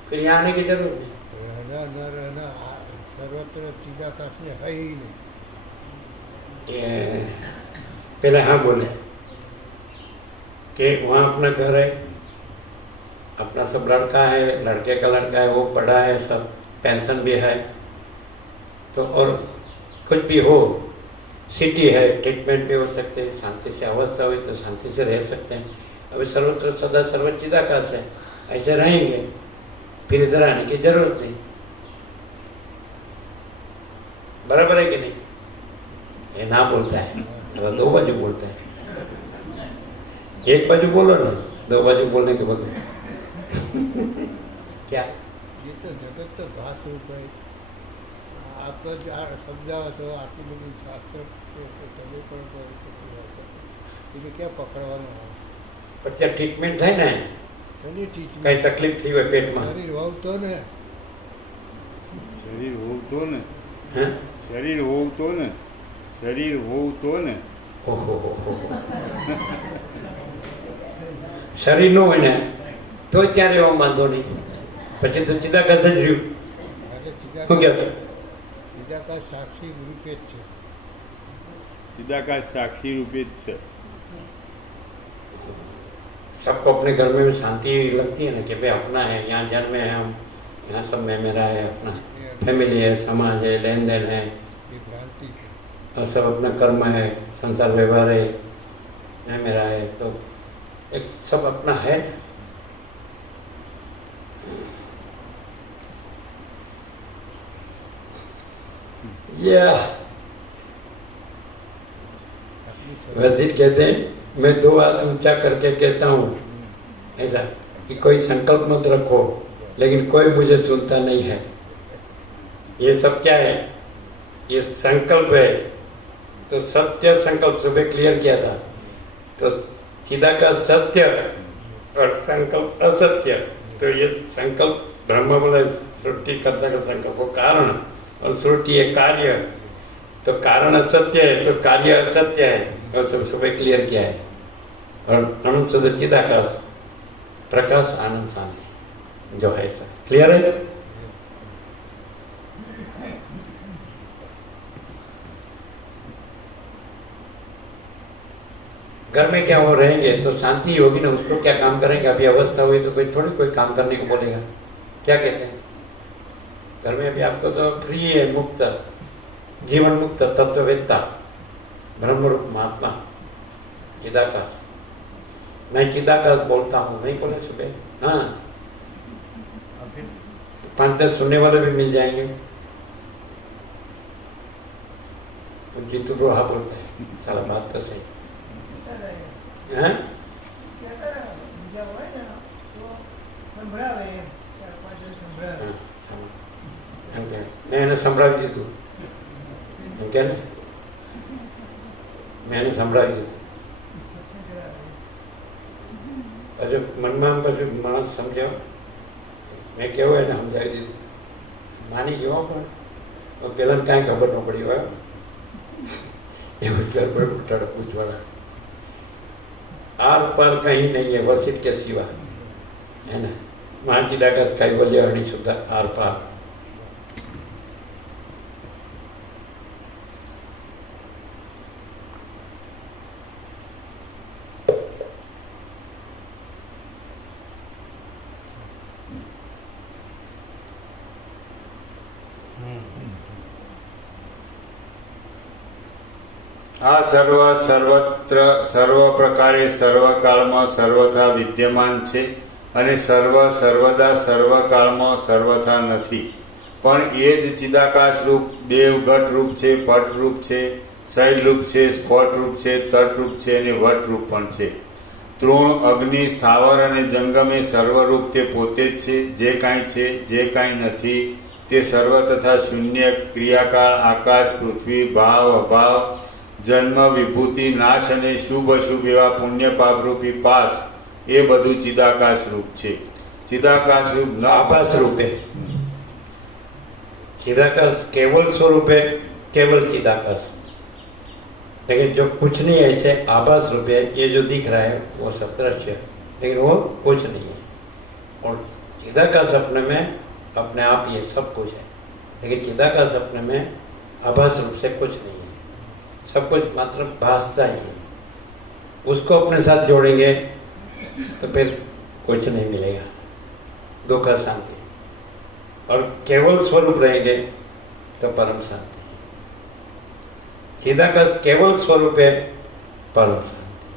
फिर यहाँ आने की जरूरत नहीं। रहना न रहना सर्वत्र चिदाकाश में है ही नहीं। ये पहले हाँ बोले कि वहाँ अपना घर है, अपना सब लड़का है, लड़के का लड़का है, वो पढ़ा है, सब पेंशन भी है, तो और कुछ भी हो, सिटी है, ट्रीटमेंट भी हो सकते हैं, शांति से अवस्था हुई तो शांति से रह सकते हैं। अभी सर्वत्र सदा सर्वचिदाकाश है, ऐसे रहेंगे, फिर इधर आने की जरूरत नहीं। बराबर है कि नहीं? ये ना बोलता है, अब दो बाजू बोलता है। एक बाजू बोलो ना, दो बाजू बोलने के बगैर क्या? ये तो जगत तो घास रूप है। आप समझाવો છો આટલી બધી શાસ્ત્ર તમે પણ એને ક્યાં પકડવાનું આવે? પણ ત્યાં ટ્રીટમેન્ટ થાય ને, એની ટ્રીટમેન્ટ કઈ તકલીફ થઈ હોય પેટમાં, શરીર હોવતો ને શરીર હોવતો ને, હે? શરીર હોવતો ને, શરીર હોવતો ને. ઓહો શરીર ન હોય ને તો ત્યારે એવો વાંધો નહીં, પછી તો ચિદાકાશ જ રહ્યું. શું કહેતો? चिदाकाश साक्षी रूपे જ છે. चिदाकाश साक्षी रूपे જ છે. सबको अपने घर में भी शांति लगती है ना कि भाई अपना है, यहाँ जन्मे हैं हम, यहाँ सब में मेरा है, अपना फैमिली है, समाज है, लेन देन है, ये भ्रांति है. और सब अपना कर्म है, संसार व्यवहार है, यहाँ मेरा है, तो एक सब अपना है ना। वजीर कहते हैं, मैं दो हाथ ऊंचा करके कहता हूँ ऐसा कि कोई संकल्प मत रखो, लेकिन कोई मुझे सुनता नहीं है। ये सब क्या है? ये संकल्प है। तो सत्य संकल्प सुबह क्लियर किया था, तो चिदाकाश सत्य और संकल्प असत्य। तो ये संकल्प ब्रह्म बोले सृष्टि कर्ता का संकल्प वो कारण, और सृष्टि है कार्य, तो कारण असत्य है तो कार्य असत्य है, और सब सुबह क्लियर किया है। और अनंत शुद्ध चिदाकाश प्रकाश आनंद शांति जो है सब क्लियर है। घर में क्या हो रहेंगे तो शांति होगी ना, उसको क्या काम करेंगे? अभी अवस्था हुई तो कोई थोड़ी कोई काम करने को बोलेगा। क्या कहते हैं? घर में भी आपको तो फ्री है, मुक्त, जीवन मुक्त तत्ववेत्ता, ब्रह्मरूप महात्मा, चिदाकाश। मैं चिदाकाश बोलता हूँ, नहीं बोले सुबह? हाँ, और फिर 5-10 सुनने वाले भी मिल जाएंगे। जीतू तो हाँ बोलता है, सारा बात तो सही है। મેં એને સંભળાવી દીધું, એમ કે ને મેં એને સંભળાવી દીધું. પછી મનમાં પછી માણસ સમજાવ, મેં કેવું એને સમજાવી દીધું, માની ગયો પણ પેલા કાંઈ ખબર ન પડી હોય એવું ગરબડ ઘટાડો પૂછવાના. आर पार कहीं नहीं है वसित के सिवा, है ना. महाचिदाकाश कैवल्य हरि शुद्ध आर पार. આ સર્વ સર્વત્ર સર્વ પ્રકારે સર્વકાળમાં સર્વથા વિદ્યમાન છે અને સર્વ સર્વદા સર્વકાળમાં સર્વથા નથી. પણ એ જ ચિદાકાશ રૂપ દેવઘટ રૂપ છે, પટ રૂપ છે, શૈલ રૂપ છે, સ્ફોટ રૂપ છે, તટ રૂપ છે અને વટ રૂપ પણ છે. તૃણ, અગ્નિ, સ્થાવર અને જંગમે સર્વરૂપ તે પોતે જ છે. જે કાંઈ છે, જે કાંઈ નથી તે સર્વ તથા શૂન્ય, ક્રિયાકાળ, આકાશ, પૃથ્વી, ભાવ, અભાવ, જન્મ, વિભૂતિ, નાશ અને શુભ અશુભ એવા પુણ્ય પાપરૂપી પાસ એ બધું ચિદાકાશ રૂપ છે. ચિદાકાશ રૂપ ન आभास रूप है. चिदाकाश केवल स्वरूप है, केवल चिदाकाश. लेकिन जो कुछ नहीं है ऐसे आभास रूप है. ये जो दिख रहा है वो सब दृश्य है, लेकिन वो कुछ नहीं है. और चिदाकाश अपने में अपने आप ये सब कुछ है, लेकिन चिदाकाश अपने में आभास रूप से कुछ नहीं है. सब कुछ मात्र भाषा ही है. उसको अपने साथ जोड़ेंगे तो फिर कुछ नहीं मिलेगा, दुख और शांति. और केवल स्वरूप रहेंगे तो परम शांति. चिदाकाश केवल स्वरूप है, परम शांति.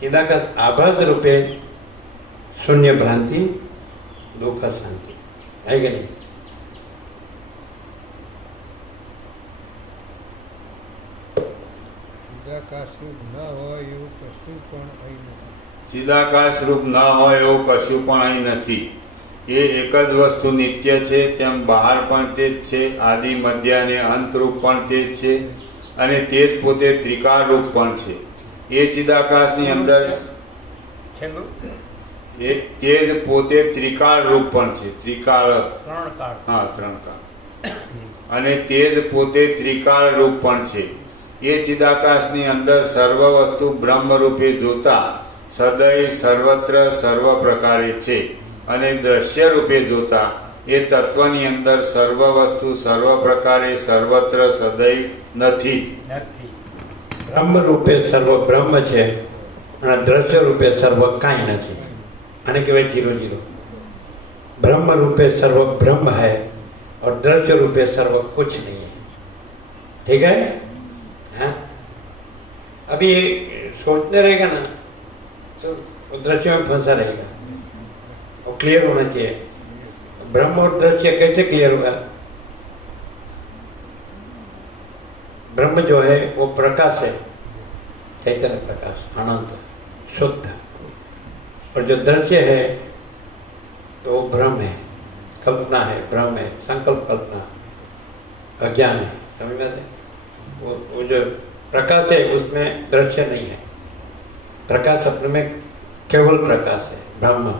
चिदाकाश आभास रूप है, शून्य भ्रांति, दुख और शांति. है कि नहीं? ચિદાકાશ રૂપ ન હોય એવું કશું પણ અહીં નથી. ચિદાકાશ રૂપ ન હોય એવું કશું પણ અહીં નથી. એ એક જ વસ્તુ નિત્ય છે, તેમ બહાર પણ તે જ છે. આદિ, મધ્ય અને અંત રૂપ પણ તે જ છે અને તે જ પોતે ત્રિકાળ રૂપ પણ છે. એ ચિદાકાશની અંદર છેલ્લું તે જ પોતે ત્રિકાળ રૂપ પણ છે. ત્રિકાળ, 3 કાળ. હા, 3 કાળ. અને તે જ પોતે ત્રિકાળ રૂપ પણ છે. એ ચિદાકાશની અંદર સર્વ વસ્તુ બ્રહ્મ રૂપે જોતા સદૈવ સર્વત્ર સર્વ પ્રકારે છે. અને દ્રશ્ય રૂપે જોતા એ તત્વની અંદર સર્વ વસ્તુ સર્વ પ્રકારે સર્વત્ર સદૈવ નથી જ. નથી. બ્રહ્મ રૂપે સર્વ બ્રહ્મ છે અને દ્રશ્ય રૂપે સર્વ કાંઈ નથી. આને કહેવાય 0-0. ब्रह्म रूपे सर्व ब्रह्म है और दृश्य रूपे सर्व कुछ नहीं है. ठीक है? हाँ, अभी सोचते रहेगा ना तो वो दृश्य में फंसा रहेगा. वो क्लियर होना चाहिए. ब्रह्म और दृश्य कैसे क्लियर होगा? ब्रह्म जो है वो प्रकाश है, चैतन्य प्रकाश, अनंत, शुद्ध. और जो दृश्य है तो वो भ्रम है, कल्पना है, भ्रम है, संकल्प कल्पना, अज्ञान है. समझ में आते? वो जो प्रकाश है उसमें दृश्य नहीं है. प्रकाश अपने में केवल प्रकाश है, ब्रह्म,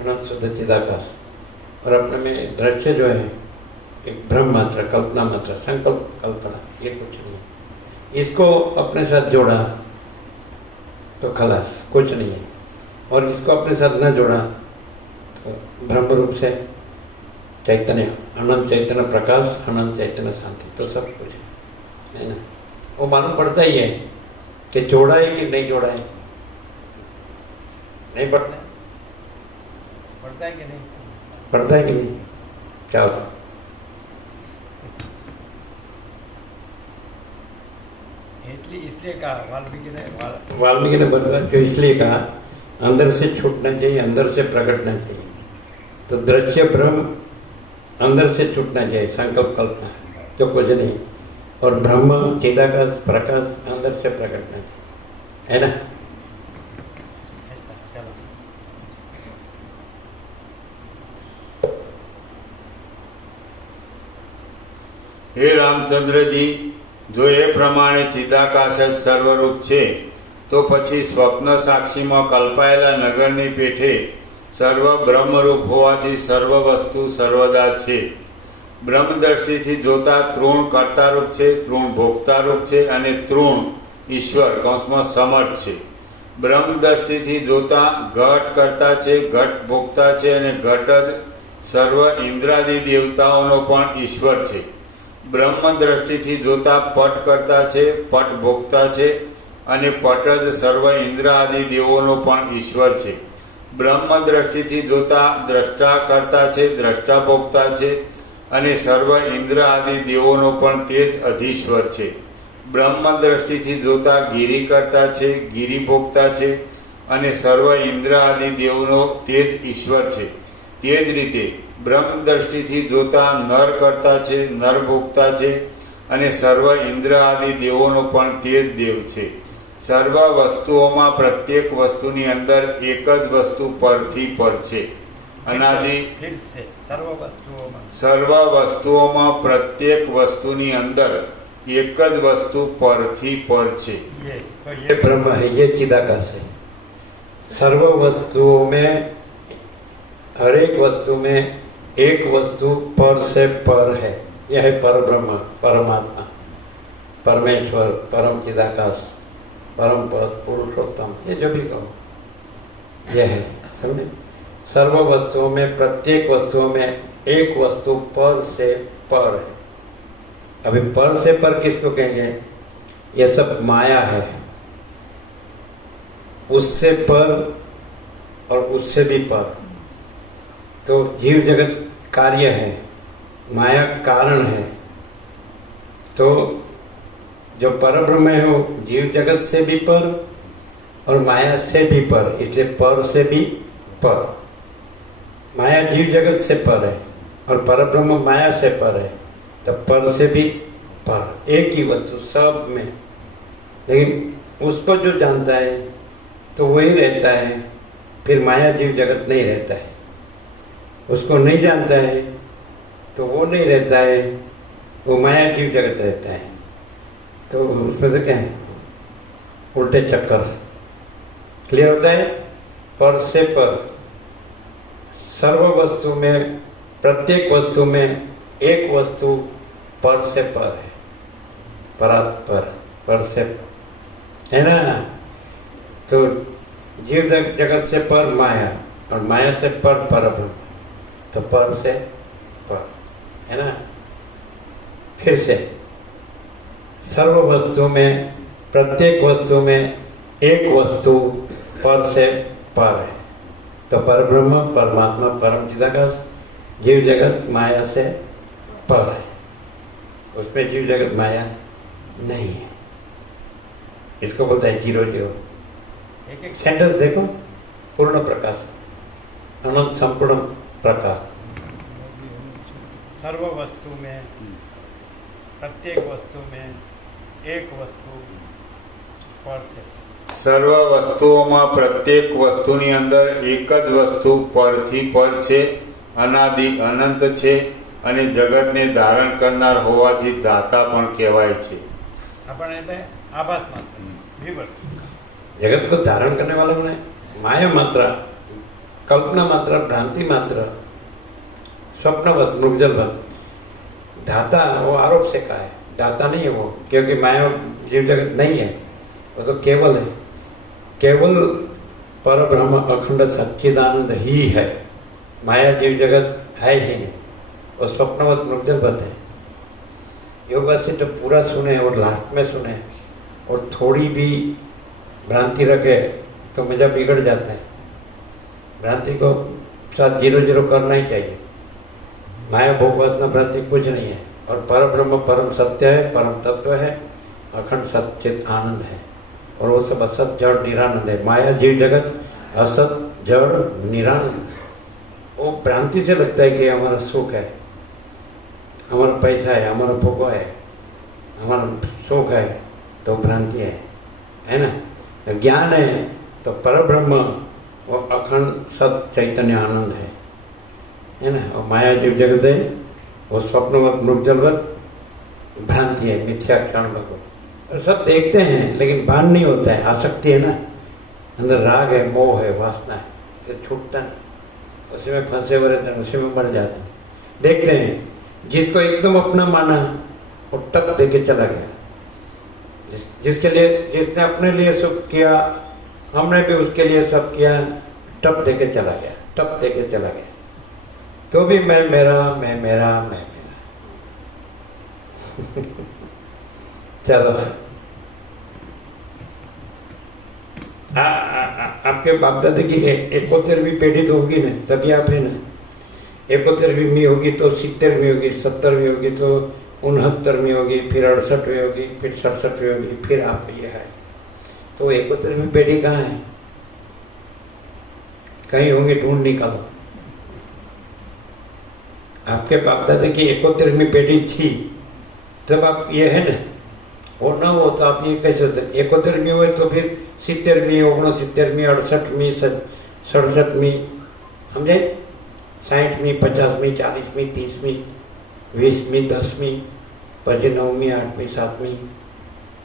अनंत शुद्ध चिदाकाश. और अपने में दृश्य जो है एक भ्रम मात्र, कल्पना मात्र, संकल्प कल्पना, ये कुछ नहीं. इसको अपने साथ जोड़ा तो खलास, कुछ नहीं है. और इसको अपने साथ न जोड़ा तो ब्रह्म रूप से चैतन्य, अनंत चैतन्य प्रकाश, अनंत चैतन्य शांति, तो सब कुछ है ना. वो मालूम पड़ता ही है कि जोड़ा है कि नहीं जोड़ा है. नहीं पड़ता. पड़ता है कि नहीं? पढ़ता है कि नहीं? चलो, इसलिए कहा वाल्मीकि ने बताया जो इसलिए कहा अंदर से छूटना चाहिए, अंदर से प्रकटना चाहिए। तो दृश्य ब्रह्म अंदर से छूटना चाहिए, संकल्प कल्पना तो कुछ नहीं, और ब्रह्म चिदाकाश प्रकाश अंदर से प्रकटना चाहिए, है ना? હે રામચંદ્રજી, જો એ પ્રમાણે ચિદાકાશ જ સર્વરૂપ છે તો પછી સ્વપ્ન સાક્ષીમાં કલ્પાયેલા નગરની પેઠે સર્વ બ્રહ્મરૂપ હોવાથી સર્વ વસ્તુ સર્વદા છે. બ્રહ્મ દ્રષ્ટિથી જોતા તૃણ કર્તારૂપ છે, તૃણ ભોગતારૂપ છે અને તૃણ ઈશ્વર કૌંસમાં સમર્થ છે. બ્રહ્મ દ્રષ્ટિથી જોતા ઘટ કર્તા છે, ઘટ ભોગતા છે અને ઘટ જ સર્વ ઇન્દ્રાદિ દેવતાઓનો પણ ઈશ્વર છે. બ્રહ્મ દ્રષ્ટિથી જોતા પટ કરતા છે, પટ ભોગતા છે અને પટ જ સર્વ ઇન્દ્ર આદિ દેવોનો પણ ઈશ્વર છે. બ્રહ્મ દ્રષ્ટિથી જોતા દ્રષ્ટા કરતા છે, દ્રષ્ટા ભોગતા છે અને સર્વ ઇન્દ્ર આદિ દેવોનો પણ તે જ અધીશ્વર છે. બ્રહ્મ દ્રષ્ટિથી જોતા ગિરી કરતા છે, ગિરી ભોગતા છે અને સર્વ ઇન્દ્ર આદિ દેવોનો તે જ ઈશ્વર છે. તે જ રીતે બ્રહ્મ દ્રષ્ટિથી જોતા નર કરતા છે, નર ભોગતા છે અને સર્વ ઇન્દ્ર આદિ દેવોનો પણ તે જ દેવ છે. સર્વ વસ્તુઓમાં પ્રત્યેક વસ્તુની અંદર એક જ વસ્તુ પરથી પર છે. અનાદિ સર્વ વસ્તુઓમાં પ્રત્યેક વસ્તુની અંદર એક જ વસ્તુ પરથી પર છે. ये ब्रह्म है, ये चिदाकाश है। सर्व वस्तुओं में, हर एक वस्तु में एक वस्तु पर से पर है। यह है पर ब्रह्म, परमात्मा, परमेश्वर, परम चिदाकाश, परम पद, पुरुषोत्तम, ये जो भी कहो यह है, समझे? सर्व वस्तुओं में, प्रत्येक वस्तुओं में एक वस्तु पर से पर है। अभी पर से पर किसको कहेंगे? ये सब माया है, उससे पर और उससे भी पर। तो जीव जगत कार्य है, माया कारण है। तो जो परब्रह्म है वो जीव जगत से भी पर और माया से भी पर, इसलिए पर से भी पर। माया जीव जगत से पर है और परब्रह्म माया से पर है, तो पर से भी पर, एक ही वस्तु सब में। लेकिन उसको जो जानता है तो वही रहता है, फिर माया जीव जगत नहीं रहता है। उसको नहीं जानता है तो वो नहीं रहता है, वो माया जीव जगत रहता है। तो उसमें तो क्या है, उल्टे चक्कर। क्लियर होता है? पर से पर, सर्व वस्तु में, प्रत्येक वस्तु में एक वस्तु पर से पर है, परात्पर, पर से पर, है ना? तो जीव जगत से पर माया और माया से पर परब्रह्म, तो पर से पर, है ना? फिर से सर्व वस्तु में, प्रत्येक वस्तु में एक वस्तु पर से पर है, तो परब्रह्म, परमात्मा, परम चिदाकाश, जीव जगत माया से पर है। उसमें जीव जगत माया नहीं है। इसको बोलता है 0-0। एक सेंटेंस देखो, पूर्ण प्रकाश, अनंत संपूर्ण प्रकाश। सर्व वस्तु में, प्रत्येक वस्तु में एक वस्तु पर से। સર્વ વસ્તુઓમાં પ્રત્યેક વસ્તુની અંદર એક જ વસ્તુ પરથી પર છે, અનાદિ અનંત છે અને જગતને ધારણ કરનાર હોવાથી દાતા પણ કહેવાય છે. આપણે એટલે આભાસ માત્ર વિવર जगत को धारण करने वाला ने माया मात्रा, कल्पना मात्रा, भ्रांति मात्रा, स्वप्नवत, मृगजलवत। दाता वो आरोप से कहा है, दाता नहीं है वो, क्योंकि माया जीव जगत नहीं है, वो तो केवल है। केवल पर ब्रह्म अखंड सच्चिदानंद ही है, माया जीव जगत है ही नहीं, वो स्वप्नवत मृगजलवत है। योग वासिष्ठ पूरा सुने और लास्ट में सुने, और थोड़ी भी भ्रांति रखे तो मजा बिगड़ जाता है। भ्रांति को साथ 0-0 करना ही चाहिए। माया भोग वासना भ्रांति कुछ नहीं है। और पर ब्रह्म परम सत्य है, परम तत्व है, अखंड सच्चित आनंद है। और वो सब असत जड़ निरानंद है। माया जीव जगत असत जड़ निरानंद। वो भ्रांति से लगता है कि हमारा सुख है, हमारा पैसा है, हमारा भोग है, हमारा सुख है, तो भ्रांति है ना। ज्ञान है तो पर ब्रह्म वो अखंड सत चैतन्य आनंद है ना। और माया जीव जगत है वो स्वप्नवत मृगजलवत भ्रांति है, मिथ्या क्षणवत। और सब देखते हैं लेकिन भान नहीं होता है, आसक्ति है ना, अंदर राग है, मोह है, वासना है, इसे छूटता नहीं, उसी में फंसे हुए रहते हैं, उसी में मर जाते हैं। देखते हैं जिसको एकदम अपना माना वो टप दे के चला गया। जिसके लिए जिसने अपने लिए सब किया, हमने भी उसके लिए सब किया, टप दे के चला गया, टप दे के चला गया। तो भी मैं मेरा, मैं मेरा, मैं मेरा। चलो आपके बाप दादा की 71वीं पीढ़ी तो होगी ना, तभी आप है ना। 71वीं होगी तो 70वीं होगी, 70वीं होगी तो 69वीं होगी, फिर 68वीं होगी, फिर 67वीं होगी, फिर आप ये है। तो 71वीं पीढ़ी कहाँ है? कहीं होंगे, ढूंढ निकालो। आपके बाप दादा की 71वीं पीढ़ी थी तब आप ये है ना, और ना हो तो आप ये कैसे होते? 71वीं हुए तो फिर 70वीं, 69वीं, 68वीं, 67वीं, समझे? 60वीं, 50वीं, 40वीं, 30वीं, 20वीं, 10वीं, પછી 9वीं, 8वीं, 7वीं,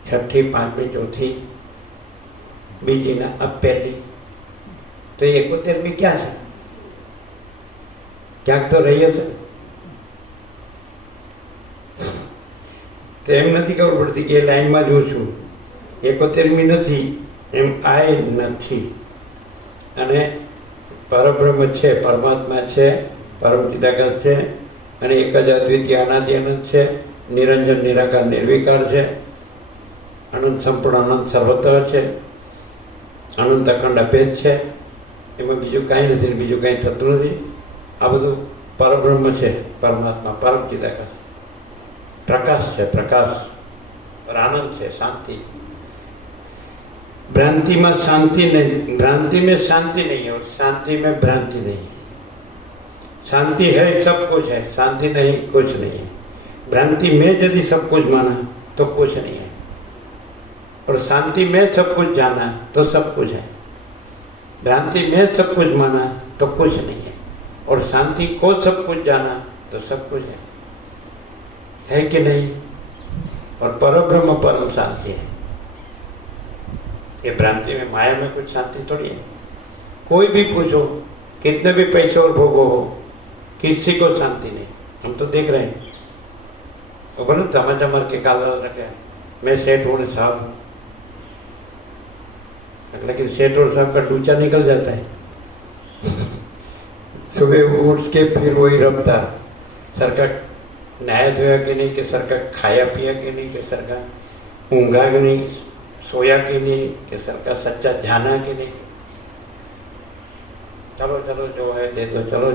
6ठी, 5वीं, 4थी, बीजी ना अब पहली। तो 71वीं क्या है? क्या तो रही है? તો એમ નથી ખબર પડતી કે એ લાઈનમાં જ હું છું। 71મી નથી એમ આય નથી। અને પરબ્રહ્મ છે, પરમાત્મા છે, પરમ ચિદાકાશ છે, અને એક જ અદ્વિતીય અનાદિ અનંત છે, નિરંજન નિરાકાર નિર્વિકાર છે, અનંત સંપૂર્ણ અનંત સર્વત્ર છે, અનંત અખંડ અભેદ છે। એમાં બીજું કાંઈ નથી ને બીજું કાંઈ થતું નથી। આ બધું પરબ્રહ્મ છે, પરમાત્મા, પરમ ચિદાકાશ, प्रकाश है, प्रकाश और आनंद है, शांति। भ्रांति में शांति नहीं, भ्रांति में शांति नहीं है और शांति में भ्रांति नहीं। शांति है सब कुछ है, शांति नहीं कुछ नहीं है। भ्रांति में यदि सब कुछ माना तो कुछ नहीं है, और शांति में सब कुछ जाना तो सब कुछ है। भ्रांति में सब कुछ माना तो कुछ नहीं है, और शांति को सब कुछ जाना तो सब कुछ है कि नहीं? और परब्रह्म परम शांति है। ये भ्रांति में, माया में कुछ शांति थोड़ी है। कोई भी पूछो, कितने भी पैसे और भोगो हो, किसी को शांति नहीं। हम तो देख रहे हैं, वो बोलो धमाधम के काला रखे, मैं सेठ हूँ साहब हूँ, लेकिन सेठ और साहब का डूचा निकल जाता है। सुबह उठ के फिर वही रफ्तार, सरकार नहाया धोया कि नहीं, कि सरकार खाया पिया कि नहीं, कि सरकार ऊँगा कि नहीं, सोया कि नहीं, कि सरकार सच्चा जाना कि नहीं। चलो चलो जो है दे दो, चलो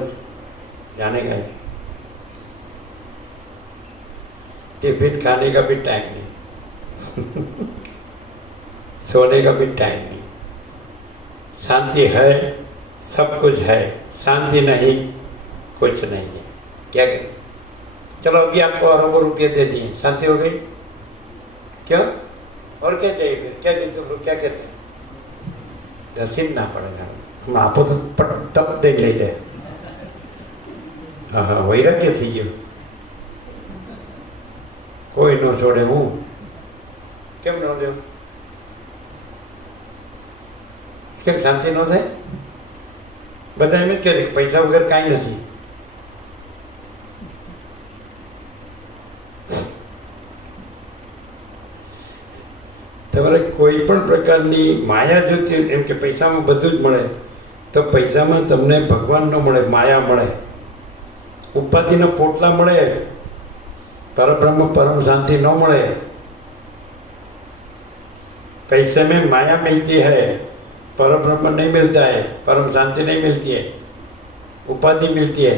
जाने का है। टिफिन खाने का भी टाइम नहीं, सोने का भी टाइम नहीं। शांति है, सब कुछ है, शांति नहीं कुछ नहीं है। क्या करें? चलो अभी आपको अरबों रुपये दे दिए, शांति हो गई? क्यों? और क्या चाहिए फिर? क्या देते लोग, क्या कहते हैं? दसीन ना पड़ेगा, हम आपको तो टप दे ले। हाँ हाँ, वैराग्य थी गयो, कोई न छोड़े हूँ, केम न दो, केम शांति न थाय? बधा एम ज कहे पैसा वगैरह कांई नथी। તમારે કોઈ પણ પ્રકારની માયા જોતી એમ કે પૈસામાં બધું જ મળે, તો પૈસામાં તમને ભગવાન ન મળે, માયા મળે, ઉપાધિના પોટલા મળે, પરબ્રહ્મ પરમ શાંતિ ન મળે। पैसे में माया मिलती है, परब्रह्म नहीं मिलता है, परम शांति नहीं मिलती है। उपाधि मिलती है,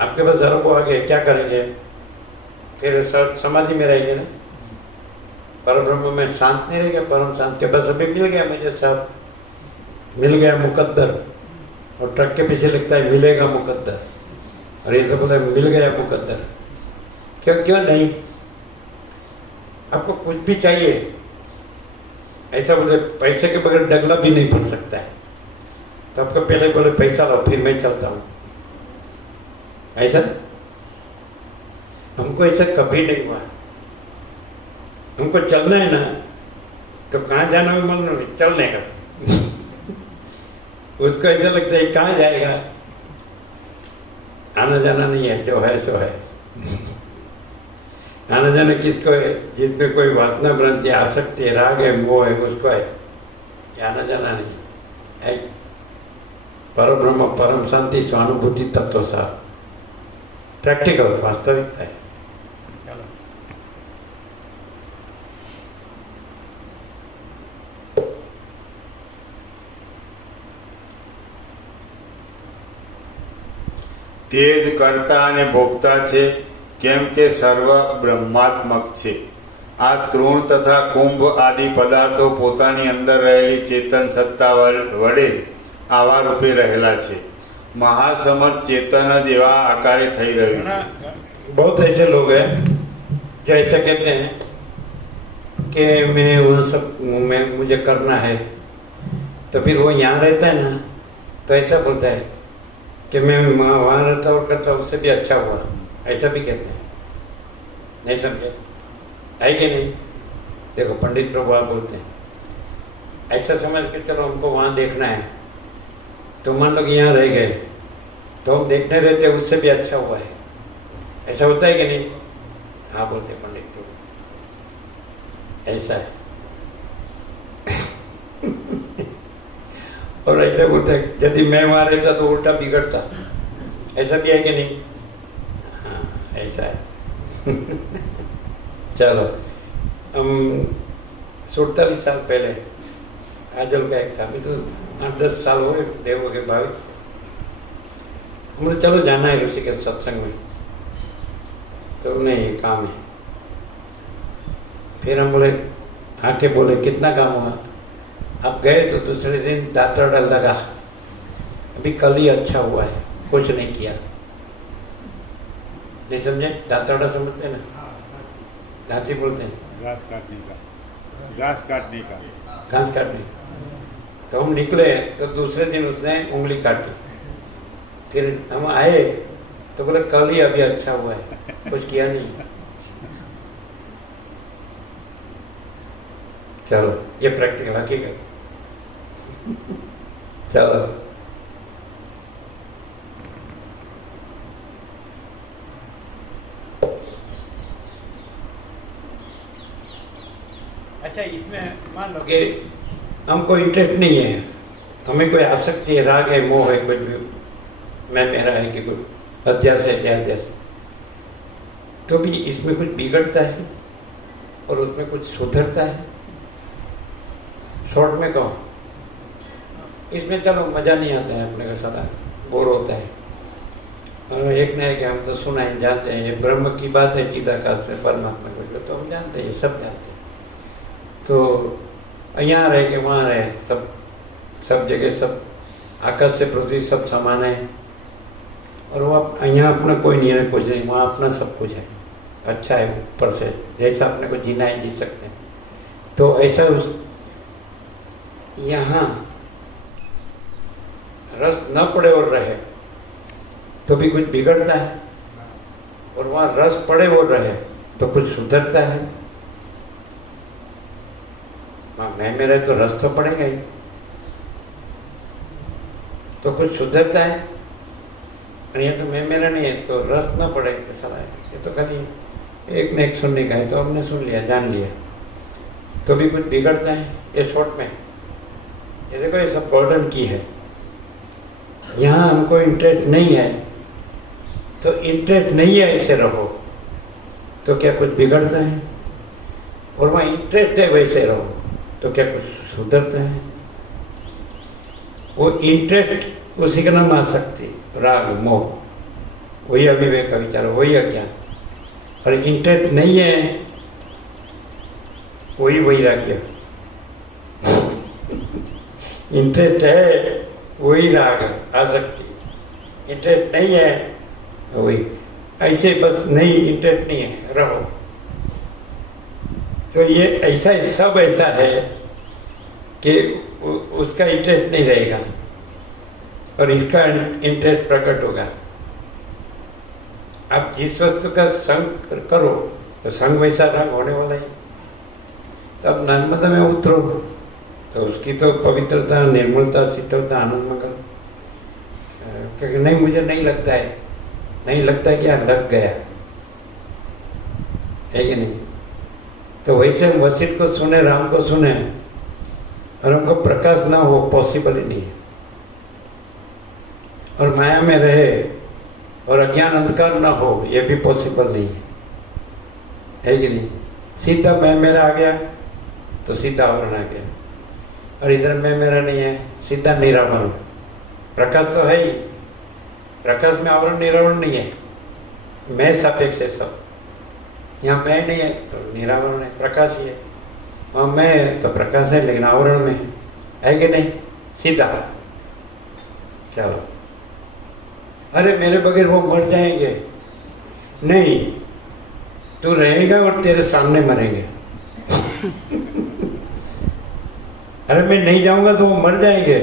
आपके पास अरबों आ गए, क्या करेंगे? फिर समाधि में रहेंगे ना। पर ब्रह्म में शांत नहीं रहेगा, परम शांत के बस अभी मिल गया मुझे, सब मिल गया मुकद्दर, और ट्रक के पीछे लिखता है मिलेगा मुकद्दर, और ये तो बोलता है मिल गया मुकद्दर। क्यों नहीं? आपको कुछ भी चाहिए, ऐसा बोले पैसे के बगैर डगला भी नहीं पड़ सकता है, तो आपको पहले बोले पैसा लो फिर मैं चलता हूँ, ऐसा हमको ऐसा कभी नहीं हुआ। हमको चलना है ना, तो कहाँ जाना है मालूम नहीं, चलने का उसको ऐसा लगता है कहाँ जाएगा, आना जाना नहीं है, जो है सो है। आना जाना किसको है? जिसमें कोई वासना भ्रांति आसक्ति है, राग है, मोह है, उसको है। आना जाना नहीं है। पर ब्रह्म परम शांति स्वानुभूति तत्व सार, प्रैक्टिकल वास्तविकता है। चलो તે જ કર્તા અને ભોગતા છે, કેમ કે સર્વ બ્રહ્માત્મક છે. આ તૃણ તથા કુંભ આદિ પદાર્થો પોતાની અંદર રહેલી ચેતન સત્તા વડે આવા રૂપે રહેલા છે. મહાસમર્થ ચેતન જ એવા આકારે થઈ રહ્યું છે. बहुत ऐसे लोग हैं जो ऐसा कहते हैं कि मैं वो सब मुझे करना है, तो फिर वो यहाँ रहता है ना, तो ऐसा बोलता है कि मैं वहाँ रहता और करता, उससे भी अच्छा हुआ, ऐसा भी कहते हैं। नहीं समझे? है कि नहीं? देखो पंडित प्रभु आप बोलते हैं, ऐसा समझ के चलो हमको वहाँ देखना है, तो मान लो कि यहाँ रह गए, तो हम देखने रहते उससे भी अच्छा हुआ है, ऐसा होता है कि नहीं? हाँ बोलते हैं पंडित प्रभु, ऐसा है। और ऐसा बोलता है यदि मैं वहाँ रहता तो उल्टा बिगड़ता, ऐसा भी है कि नहीं? हाँ ऐसा है। चलो हम 47 साल पहले आजल का एक था, अभी तो 8-10 साल हुए देव के भाविक, हमने चलो जाना है ऋषि के सत्संग में, तो नहीं काम है। फिर हम बोले आके बोले कितना काम हुआ? अब गए तो दूसरे दिन दातरड़ा लगा, अभी कल ही अच्छा हुआ है, कुछ नहीं किया। नहीं समझे? दातरड़ा समझते हैं ना, लाठी बोलते हैं, घास काटने का, घास काटने का। घास काटने। तो हम निकले तो दूसरे दिन उसने उंगली काटी, फिर हम आए तो बोले कल ही अभी अच्छा हुआ है, कुछ किया नहीं है। चलो ये प्रैक्टिकल हकीकत। चलो अच्छा इसमें मान लो कि हमको इंटरेस्ट नहीं है, हमें कोई आसक्ति है, राग है, मोह है, कुछ भी मैं मेरा है कि कुछ अध्यास है, अध्यास, तो भी इसमें कुछ बिगड़ता है और उसमें कुछ सुधरता है। शॉर्ट में कहो, इसमें चलो मज़ा नहीं आता है, अपने का सारा बोर होता है। और एक न एक हम तो सुना है, जानते हैं, ये ब्रह्म की बात है, चिदाकाश से परमात्मा को, तो हम जानते हैं, सब जानते हैं। तो यहाँ रहे कि वहाँ रहे, सब जगह सब आकाश से पृथ्वी सब समान है, और वो यहाँ अपना कोई नहीं है, कुछ नहीं, वहाँ अपना सब कुछ है, अच्छा है, ऊपर से जैसा अपने को जीना है जी सकते हैं। तो ऐसा उस यहाँ रस न पड़े और रहे तो भी कुछ बिगड़ता है, और वहाँ रस पड़े और रहे तो कुछ सुधरता है। हाँ मैं मेरे तो रस तो पड़ेगा ही, तो कुछ सुधरता है। और ये तो मैं मेरा नहीं है तो रस न पड़े तो सारा है, ये तो खाली एक न एक सुनने का है, तो हमने सुन लिया, जान लिया, तो भी कुछ बिगड़ता है। ये शॉर्ट में ये देखो, ये सब गोल्डन की है। यहाँ हमको इंटरेस्ट नहीं है, तो इंटरेस्ट नहीं है ऐसे रहो, तो क्या कुछ बिगड़ता है? और वहाँ इंटरेस्ट है वैसे रहो, तो क्या कुछ सुधरता है? वो इंटरेस्ट उसी का नाम आसक्ति, राग, मोह, वही अविवेक का विचार, वही अज्ञान। और इंटरेस्ट नहीं है, वही वैराग्य। इंटरेस्ट है, वही राग, आसक्ति। इंटरेस्ट नहीं है, वही ऐसे बस नहीं, इंटरेस्ट नहीं है, रहो। तो ये ऐसा सब ऐसा है कि उसका इंटरेस्ट नहीं रहेगा और इसका इंटरेस्ट प्रकट होगा। आप जिस वस्तु का संग करो तो संग वैसा रंग होने वाला है। तब नर्मदा में उतरो तो उसकी तो पवित्रता, निर्मलता, शीतलता, आनंद, मंगल, क्योंकि नहीं मुझे नहीं लगता है, नहीं लगता है कि लग गया है कि नहीं। तो वैसे हम वशिष्ठ को सुने, राम को सुने और हमको प्रकाश ना हो, पॉसिबल ही नहीं है। और माया में रहे और अज्ञान अंधकार ना हो, ये भी पॉसिबल नहीं है कि नहीं। सीधा मैं मेरा आ गया तो सीधा आवरण आ गया, और इधर मैं मेरा नहीं है, सीधा निरावरण। प्रकाश तो है ही, प्रकाश में आवरण निरावरण नहीं है, मैं सापेक्ष है सब। यहाँ मैं नहीं है तो निरावरण है, प्रकाश ही है। वहाँ मैं तो प्रकाश है लेकिन आवरण में है कि नहीं, सीधा। चलो, अरे मेरे बगैर वो मर जाएंगे, नहीं, तू रहेगा और तेरे सामने मरेंगे। अरे मैं नहीं जाऊंगा तो वो मर जाएंगे,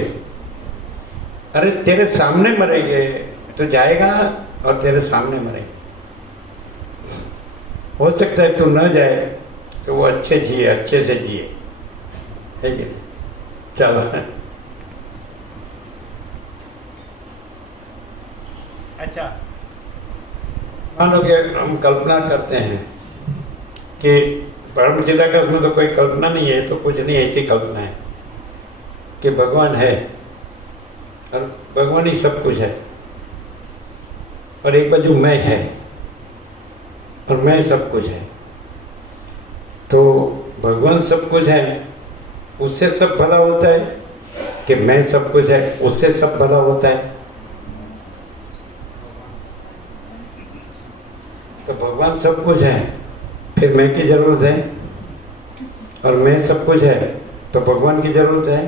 अरे तेरे सामने मरेंगे, तो जाएगा और तेरे सामने मरेंगे। हो सकता है तू न जाए तो वो अच्छे जिए, अच्छे से जिए, है कि नहीं। चलो, अच्छा, मानो कि हम कल्पना करते हैं कि परम चिदाकाश में तो कोई कल्पना नहीं है, तो कुछ नहीं, ऐसी कल्पना है कि भगवान है और भगवान ही सब कुछ है, और एक बाजू मैं है और मैं सब कुछ है। तो भगवान सब कुछ है, उससे सब भला होता है कि मैं सब कुछ है, उससे सब भला होता है। तो भगवान सब कुछ है, फिर मैं की जरूरत है, और मैं सब कुछ है तो भगवान की जरूरत है।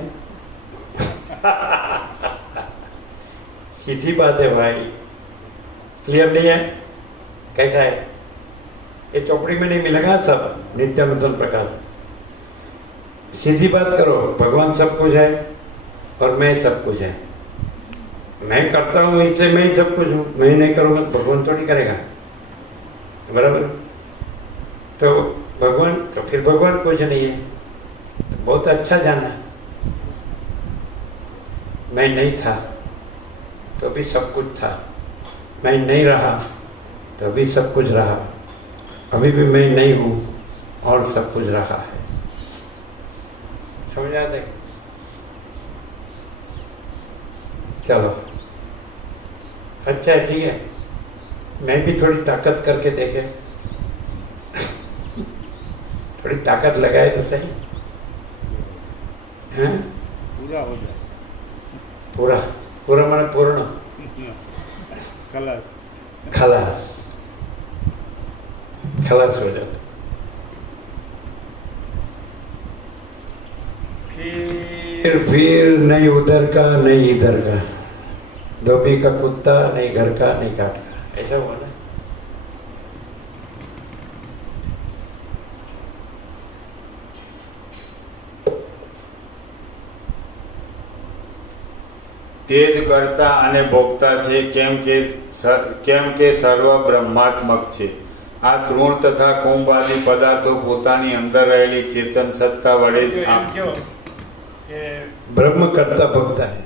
सीधी बात है भाई, क्लियर नहीं है? कैसा है? ये चौपड़ी में नहीं मिलेगा सब, नित्यानंदन प्रकाश। सीधी बात करो, भगवान सब कुछ है और मैं सब कुछ है। मैं करता हूँ इसलिए मैं ही सब कुछ हूँ, मैं नहीं करूँगा तो भगवान थोड़ी करेगा, बराबर। तो भगवान, तो फिर भगवान कुछ नहीं है, तो बहुत अच्छा जाना। मैं नहीं था तो भी सब कुछ था, मैं नहीं रहा तो भी सब कुछ रहा, अभी भी मैं नहीं हूँ और सब कुछ रहा है। समझ आते? चलो, अच्छा है, ठीक है। मैं भी थोड़ी ताकत करके देखे, थोड़ी ताकत लगाए तो सही, हैं? पूरा हो जाए, पूरा पूरा माने पूर्ण, खलास। खलास, खलास हो जाता। फिर नहीं उधर का नहीं इधर का, धोबी का कुत्ता नहीं घर का नहीं काट का, ऐसा हुआ ना। તે જ કર્તા અને ભોગતા છે, કેમ કે સર્વ બ્રહ્માત્મક છે। આ તૃણ તથા કુંભ આદિ પદાર્થો પોતાની અંદર રહેલી ચેતન સત્તા વડે જ એમ કહો કે ब्रह्म करता भोगता है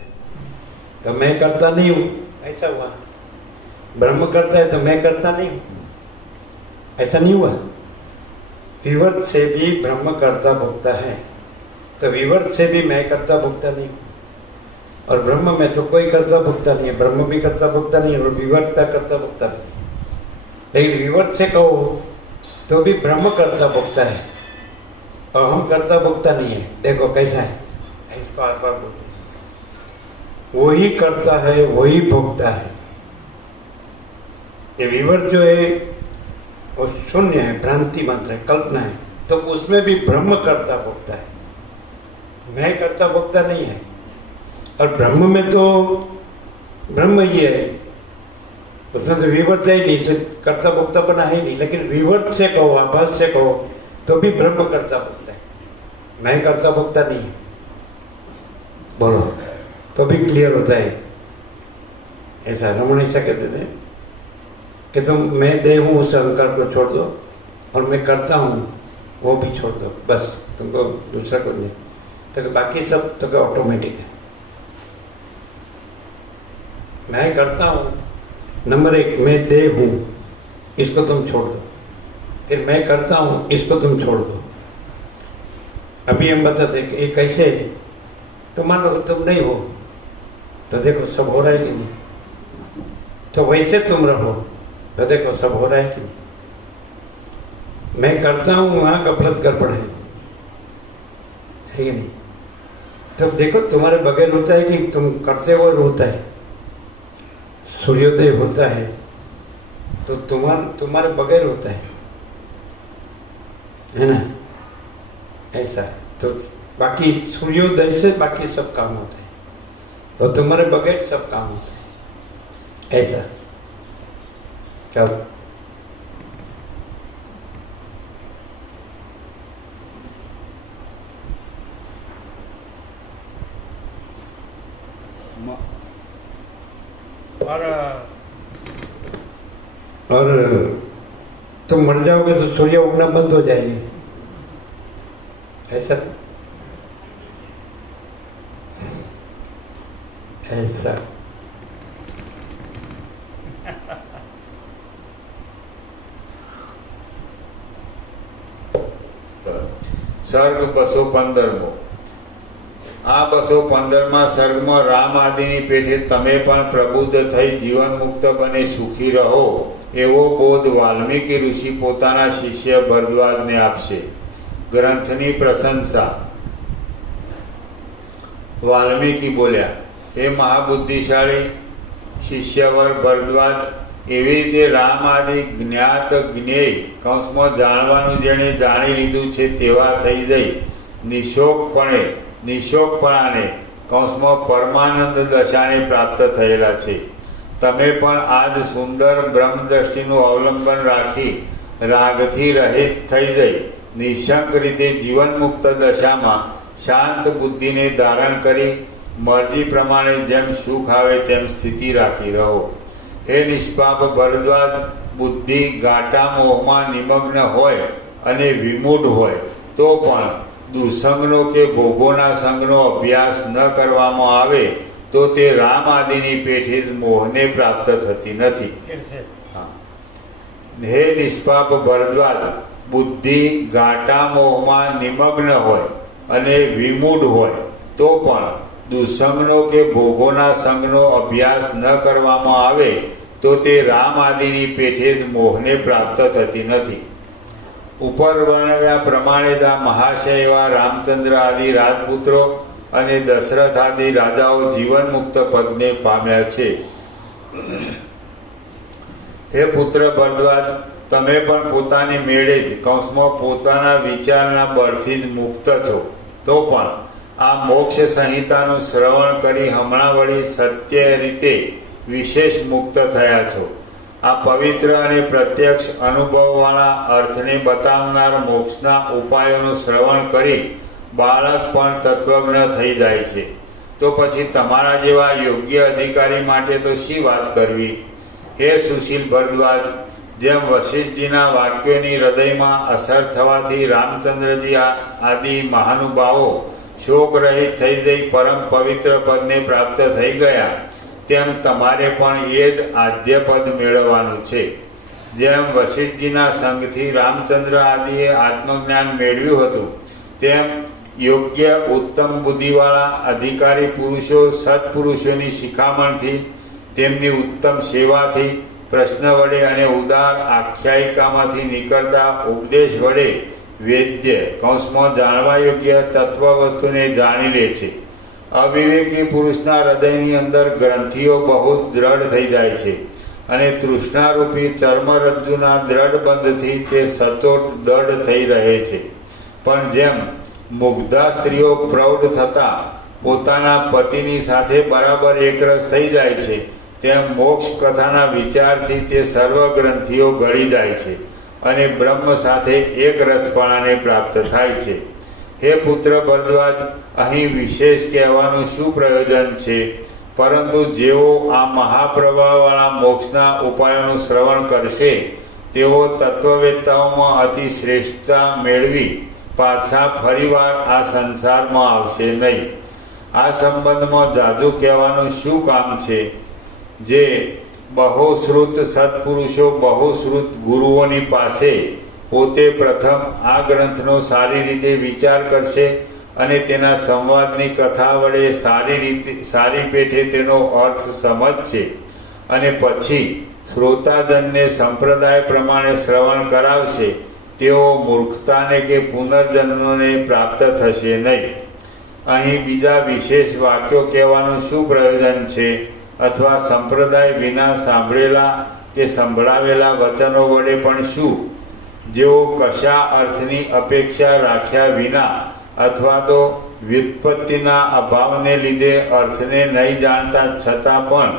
तो मैं करता नहीं हूँ, ऐसा हुआ। ब्रह्म करता है तो मैं करता नहीं हूँ, ऐसा नहीं हुआ। विवर्त से भी ब्रह्म करता भोगता है तो विवर्त से भी मैं करता भोगता नहीं हूँ, और ब्रह्म में तो कोई करता भोगता नहीं है, ब्रह्म भी करता भोगता नहीं है और विवर्त का करता भोगता नहीं है। लेकिन विवर्त से कहो तो भी ब्रह्म करता भोगता है और हम करता भोगता नहीं है। देखो कैसा है, इसको आर पार बोलते हैं। वही करता है, वही भोगता है। ये विवर्त जो है वो शून्य है, भ्रांति मात्र है, कल्पना है। तो उसमें भी ब्रह्म करता भोगता है, मैं करता भोगता नहीं है। और ब्रह्म में तो ब्रह्म ही है, उसमें तो विवर्त है ही नहीं, सिर्फ कर्ता भोक्ता बना है ही नहीं। लेकिन विवर्त से कहो, आभास से कहो, तो भी ब्रह्म करता भोगता है, मैं करता भोगता नहीं है। बोलो तो भी क्लियर होता है। ऐसा रमण ऐसा कहते थे कि तुम मैं देह हूँ उस अहंकार को छोड़ दो और मैं करता हूँ वो भी छोड़ दो, बस तुमको दूसरा कुछ नहीं, तो बाकी सब तो ऑटोमेटिक है। मैं करता हूँ, नंबर एक, मैं देह हूँ, इसको तुम छोड़ दो। फिर मैं करता हूँ, इसको तुम छोड़ दो। अभी हम बताते कि ये कैसे है, तो मान लो तुम नहीं हो, तो देखो सब हो रहा है कि नहीं। तो वैसे तुम रहो, तो देखो सब हो रहा है कि नहीं। मैं करता हूँ, वहाँ गफलत गड़बड़ है कि नहीं। तो देखो तुम्हारे बगैर होता है कि तुम करते हुए होता है। सूर्योदय होता है तो तुम्हारे बगैर होता है ना, ऐसा। तो बाकी सूर्योदय से बाकी सब काम होता है, और तुम्हारे बगैर सब काम होता है, ऐसा। क्या और तुम मर जाओगे तो सूर्य उगना बंद हो जाएगी, ऐसा ऐसा। સર્ગ 215મો। આ 215માં સર્ગમાં રામ આદિની પેઠે તમે પણ પ્રબુદ્ધ થઈ જીવન મુક્ત બને સુખી રહો એવો બોધ વાલ્મીકી ઋષિ પોતાના શિષ્ય ભરદ્વાજને આપશે। ગ્રંથની પ્રશંસા। વાલ્મીકી બોલ્યા, હે મહાબુદ્ધિશાળી શિષ્યવર ભરદ્વાજ, એવી રીતે રામ આદિ જ્ઞાત જ્ઞેય કૌંસમાં જાણવાનું જેણે જાણી લીધું છે તેવા થઈ જઈ નિશોકપણાને કૌંસમાં પરમાનંદ દશાને પ્રાપ્ત થયેલા છે। તમે પણ આજ સુંદર બ્રહ્મદ્રષ્ટિનું અવલંબન રાખી રાગથી રહિત થઈ જઈ નિશંક રીતે જીવન મુક્ત દશામાં શાંત બુદ્ધિને ધારણ કરી મરજી પ્રમાણે જેમ સુખ આવે તેમ સ્થિતિ રાખી રહો। હે નિષ્પાપ ભરદ્વાજ, બુદ્ધિ ગાટા મોહમાં નિમગ્ન હોય અને વિમૂઢ હોય તો પણ દુસંગનો કે ભોગોના સંગનો અભ્યાસ ન કરવામાં આવે તો તે રામ આદિની પેઠે મોહને પ્રાપ્ત થતી નથી। હે નિષ્પાપ ભરદ્વાજ, બુદ્ધિ ગાટા મોહમાં નિમગ્ન હોય અને વિમૂઢ હોય તો પણ દુસંગનો કે ભોગોના સંગનો અભ્યાસ ન કરવામાં આવે તો તે રામ આદિની પેઠે જ મોહને પ્રાપ્ત થતી નથી। ઉપર વર્ણવ્યા પ્રમાણે જ આ મહાશય એવા રામચંદ્ર આદિ રાજપુત્રો અને દશરથ આદિ રાજાઓ જીવન મુક્ત પદને પામ્યા છે। હે પુત્ર ભરદ્વાજ, તમે પણ પોતાની મેળે જ કૌંસમાં પોતાના વિચારના બળથી જ મુક્ત છો, તો પણ આ મોક્ષ સંહિતાનું શ્રવણ કરી હમણાં વળી સત્ય રીતે વિશેષ મુક્ત થયા છો। આ પવિત્ર અને પ્રત્યક્ષ અનુભવવાળા અર્થને બતાવનાર મોક્ષના ઉપાયોનું શ્રવણ કરી બાળક પણ તત્વજ્ઞ થઈ જાય છે, તો પછી તમારા જેવા યોગ્ય અધિકારી માટે તો શી વાત કરવી। હે સુશીલ ભરદ્વાજ, જેમ વશિષ્ઠજીના વાક્યોની હૃદયમાં અસર થવાથી રામચંદ્રજી આદિ મહાનુભાવો શોક રહિત થઈ જઈ પરમ પવિત્ર પદને પ્રાપ્ત થઈ ગયા, તેમ તમારે પણ એ જ આદ્ય પદ મેળવવાનું છે। જેમ વશિષ્ઠજીના સંગથી રામચંદ્ર આદિએ આત્મજ્ઞાન મેળવ્યું હતું, તેમ યોગ્ય ઉત્તમ બુદ્ધિવાળા અધિકારી પુરુષો સત્પુરુષોની શિખામણથી, તેમની ઉત્તમ સેવાથી, પ્રશ્ન વડે અને ઉદાર આખ્યાયિકામાંથી નીકળતા ઉપદેશ વડે વેદ્ય કૌંસમાં જાણવા યોગ્ય તત્વ વસ્તુને જાણી લે છે। અવિવેકી પુરુષના હૃદયની અંદર ગ્રંથિઓ બહુ દ્રઢ થઈ જાય છે અને તૃષ્ણારૂપી ચર્મરજ્જુના દ્રઢ બંધથી તે સચોટ દઢ થઈ રહે છે. પણ જેમ મુગ્ધા સ્ત્રીઓ પ્રૌઢ થતાં પોતાના પતિની સાથે બરાબર એકરસ થઈ જાય છે, તેમ મોક્ષ કથાના વિચારથી તે સર્વ ગ્રંથિઓ ગળી જાય છે અને બ્રહ્મ સાથે એક રસપણાને પ્રાપ્ત થાય છે. હે પુત્ર ભરદ્વાજ, અહીં વિશેષ કહેવાનું શું પ્રયોજન છે? પરંતુ જેઓ આ મહાપ્રવાહવાળા મોક્ષના ઉપાયોનું શ્રવણ કરશે તેઓ તત્વવેત્તાઓમાં અતિ શ્રેષ્ઠતા મેળવી પાછા ફરીવાર આ સંસારમાં આવશે નહીં. આ સંબંધમાં જાજુ કહેવાનું શું કામ છે? જે બહુશ્રુત સત્પુરુષો બહુશ્રુત ગુરુઓની પાસે પોતે પ્રથમ આ ગ્રંથનો સારી રીતે વિચાર કરશે અને તેના સંવાદની કથા વડે સારી પેઠે તેનો અર્થ સમજશે અને પછી શ્રોતાજનને સંપ્રદાય પ્રમાણે શ્રવણ કરાવશે, તેઓ મૂર્ખતાને કે પુનર્જન્મને પ્રાપ્ત થશે નહીં. અહીં બીજા વિશેષ વાક્યો કહેવાનું શું પ્રયોજન છે? અથવા સંપ્રદાય વિના સાંભળેલા કે સંભળાવેલા વચનો વડે પણ શું? જેઓ કશા અર્થની અપેક્ષા રાખ્યા વિના અથવા તો વ્યુત્પત્તિના અભાવને લીધે અર્થને નહીં જાણતા છતાં પણ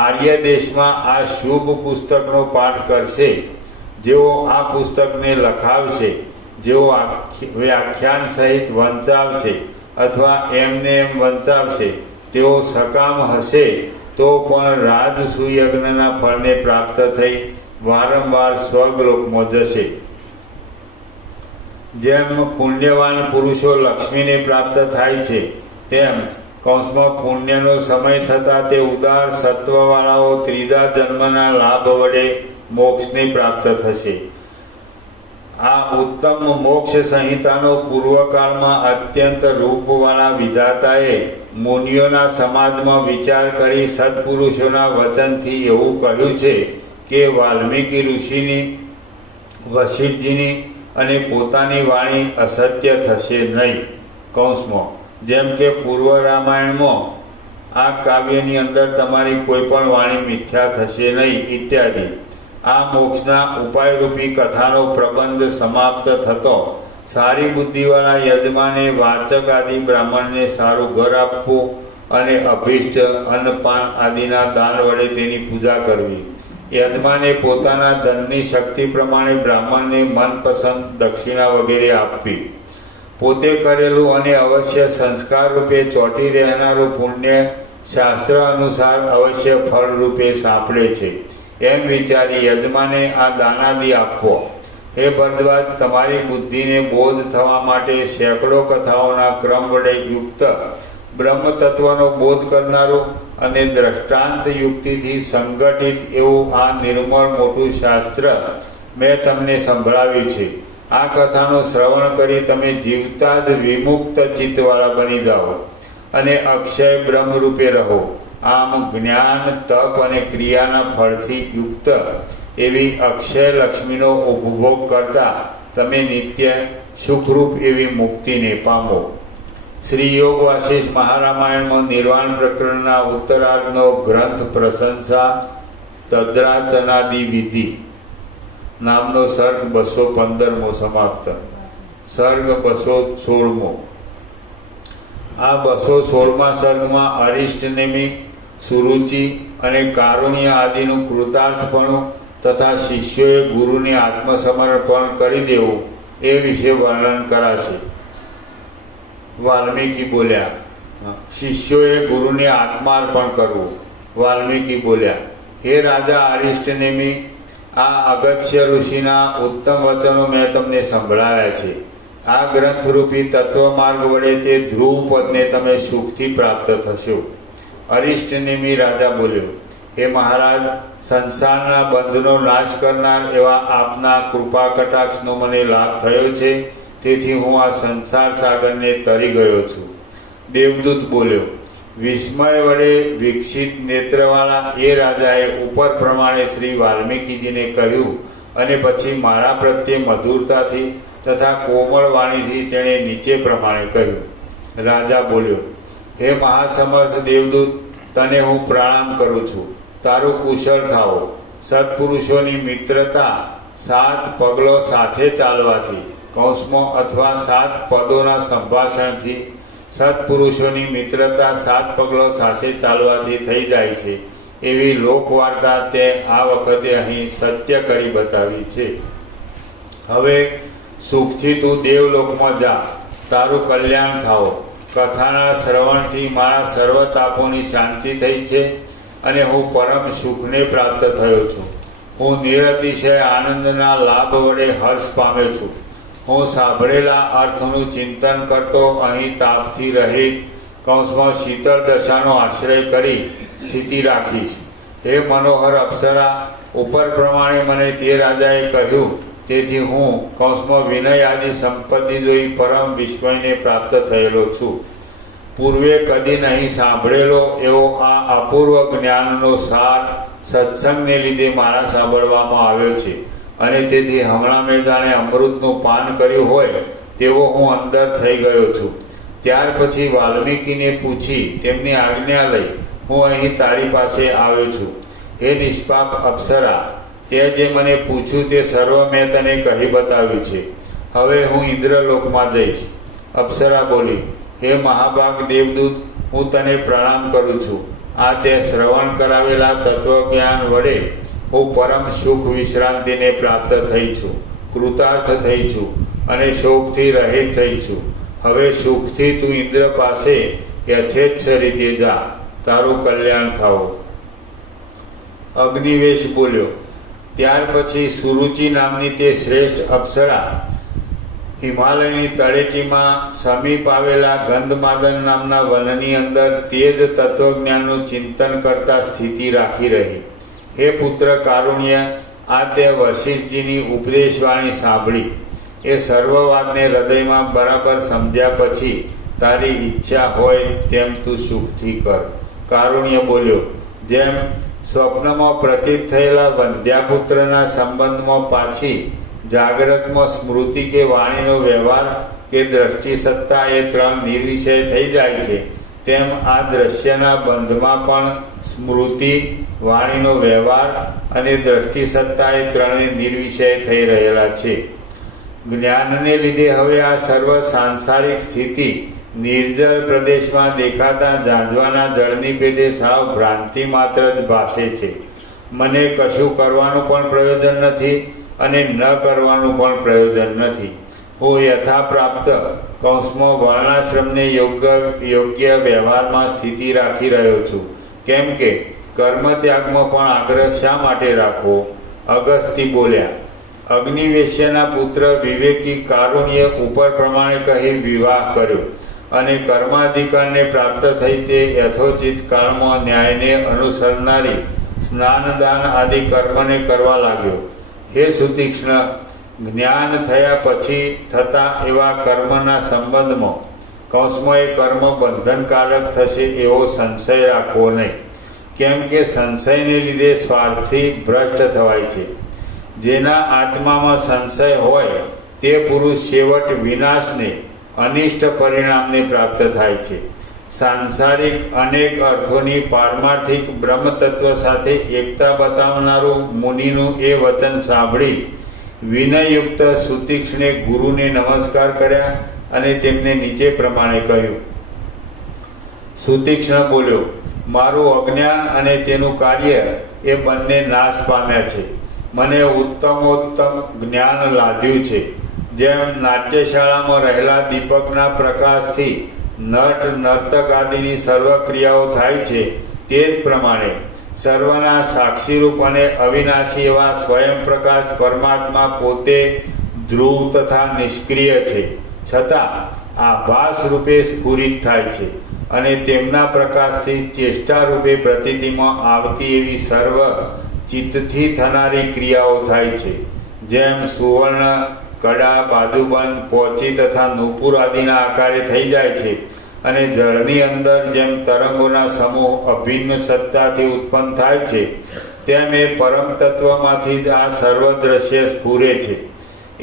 આર્ય દેશમાં આ શુભ પુસ્તકનો પાઠ કરશે, જેઓ આ પુસ્તકને લખાવશે, જેઓ વ્યાખ્યાન સહિત વંચાવશે અથવા એમને એમ વંચાવશે, તેઓ સકામ હશે તો પણ રાજસુયજ્ઞના ફળને પ્રાપ્ત થઈ વારંવાર સ્વગલોકમાં જશે. જેમ પુણ્યવાન પુરુષો લક્ષ્મીને પ્રાપ્ત થાય છે, તેમ કૌંસમાં પુણ્યનો સમય થતાં તે ઉદાર સત્વવાળાઓ ત્રીજા જન્મના લાભ વડે મોક્ષને પ્રાપ્ત થશે. આ ઉત્તમ મોક્ષ સંહિતાનો પૂર્વકાળમાં અત્યંત રૂપવાળા વિધાતાએ મુનિઓના સમાજમાં વિચાર કરી સત્પુરુષોના વચનથી એવું કહ્યું છે કે વાલ્મીકી ઋષિની, વશિષ્ઠજીની અને પોતાની વાણી અસત્ય થશે નહીં. કૌંસમાં જેમ કે પૂર્વ રામાયણમાં આ કાવ્યની અંદર તમારી કોઈ પણ વાણી મિથ્યા થશે નહીં ઇત્યાદિ. આ મોક્ષના ઉપાયરૂપી કથાનો પ્રબંધ સમાપ્ત થતો સારી બુદ્ધિવાળા યજમાને વાચક આદિ બ્રાહ્મણને સારું ઘર આપવું અને અભિષ્ટ અન્નપાન આદિના દાન વડે તેની પૂજા કરવી. યજમાને પોતાના ધનની શક્તિ પ્રમાણે બ્રાહ્મણને મનપસંદ દક્ષિણા વગેરે આપવી. પોતે કરેલું અને અવશ્ય સંસ્કાર રૂપે ચોંટી રહેનારું પુણ્ય શાસ્ત્ર અનુસાર અવશ્ય ફળ રૂપે સાંપડે છે એમ વિચારી યજમાને આ દાનાદિ આપવો. હે ભરદ્વાજ, તમારી બુદ્ધિને બોધ થવા માટે સેંકડો કથાઓના ક્રમ વડે યુક્ત બ્રહ્મ તત્વનો બોધ કરનારું અને દ્રષ્ટાંત યુક્તિથી સંગઠિત એવું આ નિર્મળ મોટું શાસ્ત્ર મેં તમને સંભળાવ્યું છે. આ કથાનું શ્રવણ કરી તમે જીવતા જ વિમુક્ત ચિત્તવાળા બની જાઓ અને અક્ષય બ્રહ્મરૂપે રહો. આમ જ્ઞાન, તપ અને ક્રિયાના ફળથી યુક્ત એવી અક્ષય લક્ષ્મીનો ઉપભોગ કરતા તમે નિત્ય સુખરૂપ એવી મુક્તિને પામો. શ્રી યોગ વાસિષ્ઠ મહારામાયણમાં નિર્વાણ પ્રકરણના ઉત્તરાર્ધનો ગ્રંથ પ્રશંસા તદ્રાચનાદિ વિધિ નામનો સર્ગ 215મો સમાપ્ત. સર્ગ 216મો. આ 216મા સર્ગમાં અરિષ્ટનેમિ, સુરુચિ અને કારુણ્ય આદિનું કૃતાર્થપણું તથા શિષ્યોએ ગુરુને આત્મસમર્પણ કરી દેવું એ વિશે વર્ણન કરાશે. વાલ્મીકી બોલ્યા. શિષ્યોએ ગુરુને આત્માર્પણ કરવું. વાલ્મીકી બોલ્યા, હે રાજા અરિષ્ટનેમિ, આ અગત્ય ઋષિના ઉત્તમ વચનો મેં તમને સંભળાવ્યા છે. આ ગ્રંથરૂપી તત્વમાર્ગ વડે તે ધ્રુવ પદને તમે સુખથી પ્રાપ્ત થશો. અરિષ્ટનેમિ રાજા બોલ્યો, હે મહારાજ, સંસારના બંધનો નાશ કરનાર એવા આપના કૃપા કટાક્ષનો મને લાભ થયો છે, તેથી હું આ સંસાર સાગરને તરી ગયો છું. દેવદૂત બોલ્યો, વિસ્મય વડે વિકસિત નેત્રવાળા એ રાજાએ ઉપર પ્રમાણે શ્રી વાલ્મીકીજીને કહ્યું અને પછી મારા પ્રત્યે મધુરતાથી તથા કોમળ વાણીથી તેણે નીચે પ્રમાણે કહ્યું. રાજા બોલ્યો, હે મહાસમર્થ દેવદૂત, તને હું પ્રણામ કરું છું. તારું કુશળ થાઓ. સત્પુરુષોની મિત્રતા 7 પગલો સાથે ચાલવાથી કૌંસમાં અથવા 7 પદોના સંભાષણથી સત્પુરુષોની મિત્રતા 7 પગલો સાથે ચાલવાથી થઈ જાય છે એવી લોકવાર્તા તે આ વખતે અહીં સત્ય કરી બતાવી છે. હવે સુખથી તું દેવલોકમાં જા, તારું કલ્યાણ થાઓ. કથાના શ્રવણથી મારા સર્વ તાપોની શાંતિ થઈ છે અને હું પરમ સુખને પ્રાપ્ત થયો છું. હું નિરતિશય આનંદના લાભ વડે હર્ષ પામ્યો છું. હું સાંભળેલા અર્થનું ચિંતન કરતો અહીં તાપથી રહિત કૌંસમાં શીતળ દશાનો આશ્રય કરી સ્થિતિ રાખીશ. હે મનોહર અપ્સરા, ઉપર પ્રમાણે મને તે રાજાએ કહ્યું, તેથી હું કૌંસમાં વિનય આદિ સંપત્તિ જોઈ પરમ વિસ્મયને પ્રાપ્ત થયેલો છું. પૂર્વે કદી નહીં સાંભળેલો એવો આ અપૂર્વ જ્ઞાનનો સાર સત્સંગને લીધે મારા સાંભળવામાં આવ્યો છે અને તેથી હમણાં મેં જાણે અમૃતનું પાન કર્યું હોય તેવો હું અંદર થઈ ગયો છું. ત્યાર પછી વાલ્મીકીને પૂછી તેમની આજ્ઞા લઈ હું અહીં તારી પાસે આવ્યો છું. હે નિષ્પાપ અપ્સરા, તે જે મને પૂછ્યું તે સર્વ મેં તને કહી બતાવ્યું છે. હવે હું ઇન્દ્રલોકમાં જઈશ. અપ્સરા બોલી, હે મહાભાગ દેવદૂત, હું તને પ્રણામ કરું છું. આ તે શ્રવણ કરાવેલા તત્વજ્ઞાન વડે હું પરમ સુખ વિશ્રાંતિને પ્રાપ્ત થઈ છું, કૃતાર્થ થઈ છું અને શોકથી રહિત થઈ છું. હવે સુખથી તું ઇન્દ્ર પાસે યથેચ્છ રીતે જા, તારું કલ્યાણ થાઓ. અગ્નિવેશ બોલ્યો. ત્યાર પછી સુરુચિ નામની તે શ્રેષ્ઠ અપ્સરા હિમાલયની તળેટીમાં સમીપ આવેલા ગંધમાદન નામના વનની અંદર તે જ તત્વજ્ઞાનનું ચિંતન કરતા સ્થિતિ રાખી રહી. હે પુત્ર કારુણ્ય, આ તે વશિષ્ઠજીની ઉપદેશવાણી સાંભળી. એ સર્વ વાતને હૃદયમાં બરાબર સમજ્યા પછી તારી ઈચ્છા હોય તેમ તું સુખથી કર. કારુણ્ય બોલ્યો, જેમ સ્વપ્નમાં પ્રતીત થયેલા વંધ્યાપુત્રના સંબંધમાં પાછી જાગ્રતમાં સ્મૃતિ કે વાણીનો વ્યવહાર કે દ્રષ્ટિ સત્તા એ 3 નિર્વિષય થઈ જાય છે, તેમ આ દ્રશ્યના બંધમાં પણ સ્મૃતિ, વાણીનો વ્યવહાર અને દ્રષ્ટિ સત્તા એ 3 નિર્વિષય થઈ રહેલા છે. જ્ઞાનને લીધે હવે આ સર્વ સાંસારિક સ્થિતિ નિર્જળ પ્રદેશમાં દેખાતા ઝાંઝવાના જળની પેટે સાવ ભ્રાંતિ માત્ર જ ભાસે છે. મને કશું કરવાનું પણ પ્રયોજન નથી અને ન કરવાનું પણ પ્રયોજન નથી. હું યથાપ્રાપ્ત કૌંસમાં વર્ણાશ્રમને યોગ્ય વ્યવહારમાં સ્થિતિ રાખી રહ્યો છું. કેમ કે કર્મત્યાગમાં પણ આગ્રહ શા માટે રાખવો? અગસ્ત્ય બોલ્યા. અગ્નિવેશ્યના પુત્ર વિવેકી કારુણ્ય ઉપર પ્રમાણે કહી વિવાહ કર્યો અને કર્માધિકારને પ્રાપ્ત થઈ તે યથોચિત કાળમાં ન્યાયને અનુસરનારી સ્નાનદાન આદિ કર્મને કરવા લાગ્યો. હે સુતીક્ષ્ણ, જ્ઞાન થયા પછી થતા એવા કર્મના સંબંધમાં કૌંસમાં એ કર્મ બંધનકારક થશે એવો સંશય રાખવો નહીં. કેમ કે સંશયને લીધે સ્વાર્થી ભ્રષ્ટ થવાય છે. જેના આત્મામાં સંશય હોય તે પુરુષ છેવટ વિનાશને, અનિષ્ટ પરિણામને પ્રાપ્ત થાય છે. સાંસારિક અનેક અર્થોની પારમાર્થિક બ્રહ્મતત્વ સાથે એકતા બતાવનારું મુનિનું એ વચન સાંભળી વિનયયુક્ત સુતીક્ષ્ણે ગુરુને નમસ્કાર કર્યા અને તેમને નીચે પ્રમાણે કહ્યું. સુતીક્ષ્ણ બોલ્યો, મારું અજ્ઞાન અને તેનું કાર્ય એ બંને નાશ પામ્યા છે. મને ઉત્તમોત્તમ જ્ઞાન લાદ્યું છે. જેમ નાટ્યશાળામાં રહેલા દીપકના પ્રકાશથી નટ નર્તક આદિની સર્વ ક્રિયાઓ થાય છે, તે જ પ્રમાણે સર્વના સાક્ષીરૂપ અને અવિનાશી એવા સ્વયં પ્રકાશ પરમાત્મા પોતે ધ્રુવ તથા નિષ્ક્રિય છે, છતાં આભાસ રૂપે સ્ફુરિત થાય છે અને તેમના પ્રકાશથી ચેષ્ટા રૂપે પ્રતીતિમાં આવતી એવી સર્વ ચિત્તથી થનારી ક્રિયાઓ થાય છે. જેમ સુવર્ણ કડા, બાજુબંધ, પોચી તથા નૂપુર આદિના આકારે થઈ જાય છે અને જળની અંદર જેમ તરંગોના સમૂહ અભિન્ન સત્તાથી ઉત્પન્ન થાય છે, તેમ એ પરમ તત્વમાંથી જ આ સર્વ દ્રશ્ય સ્ફુરે છે.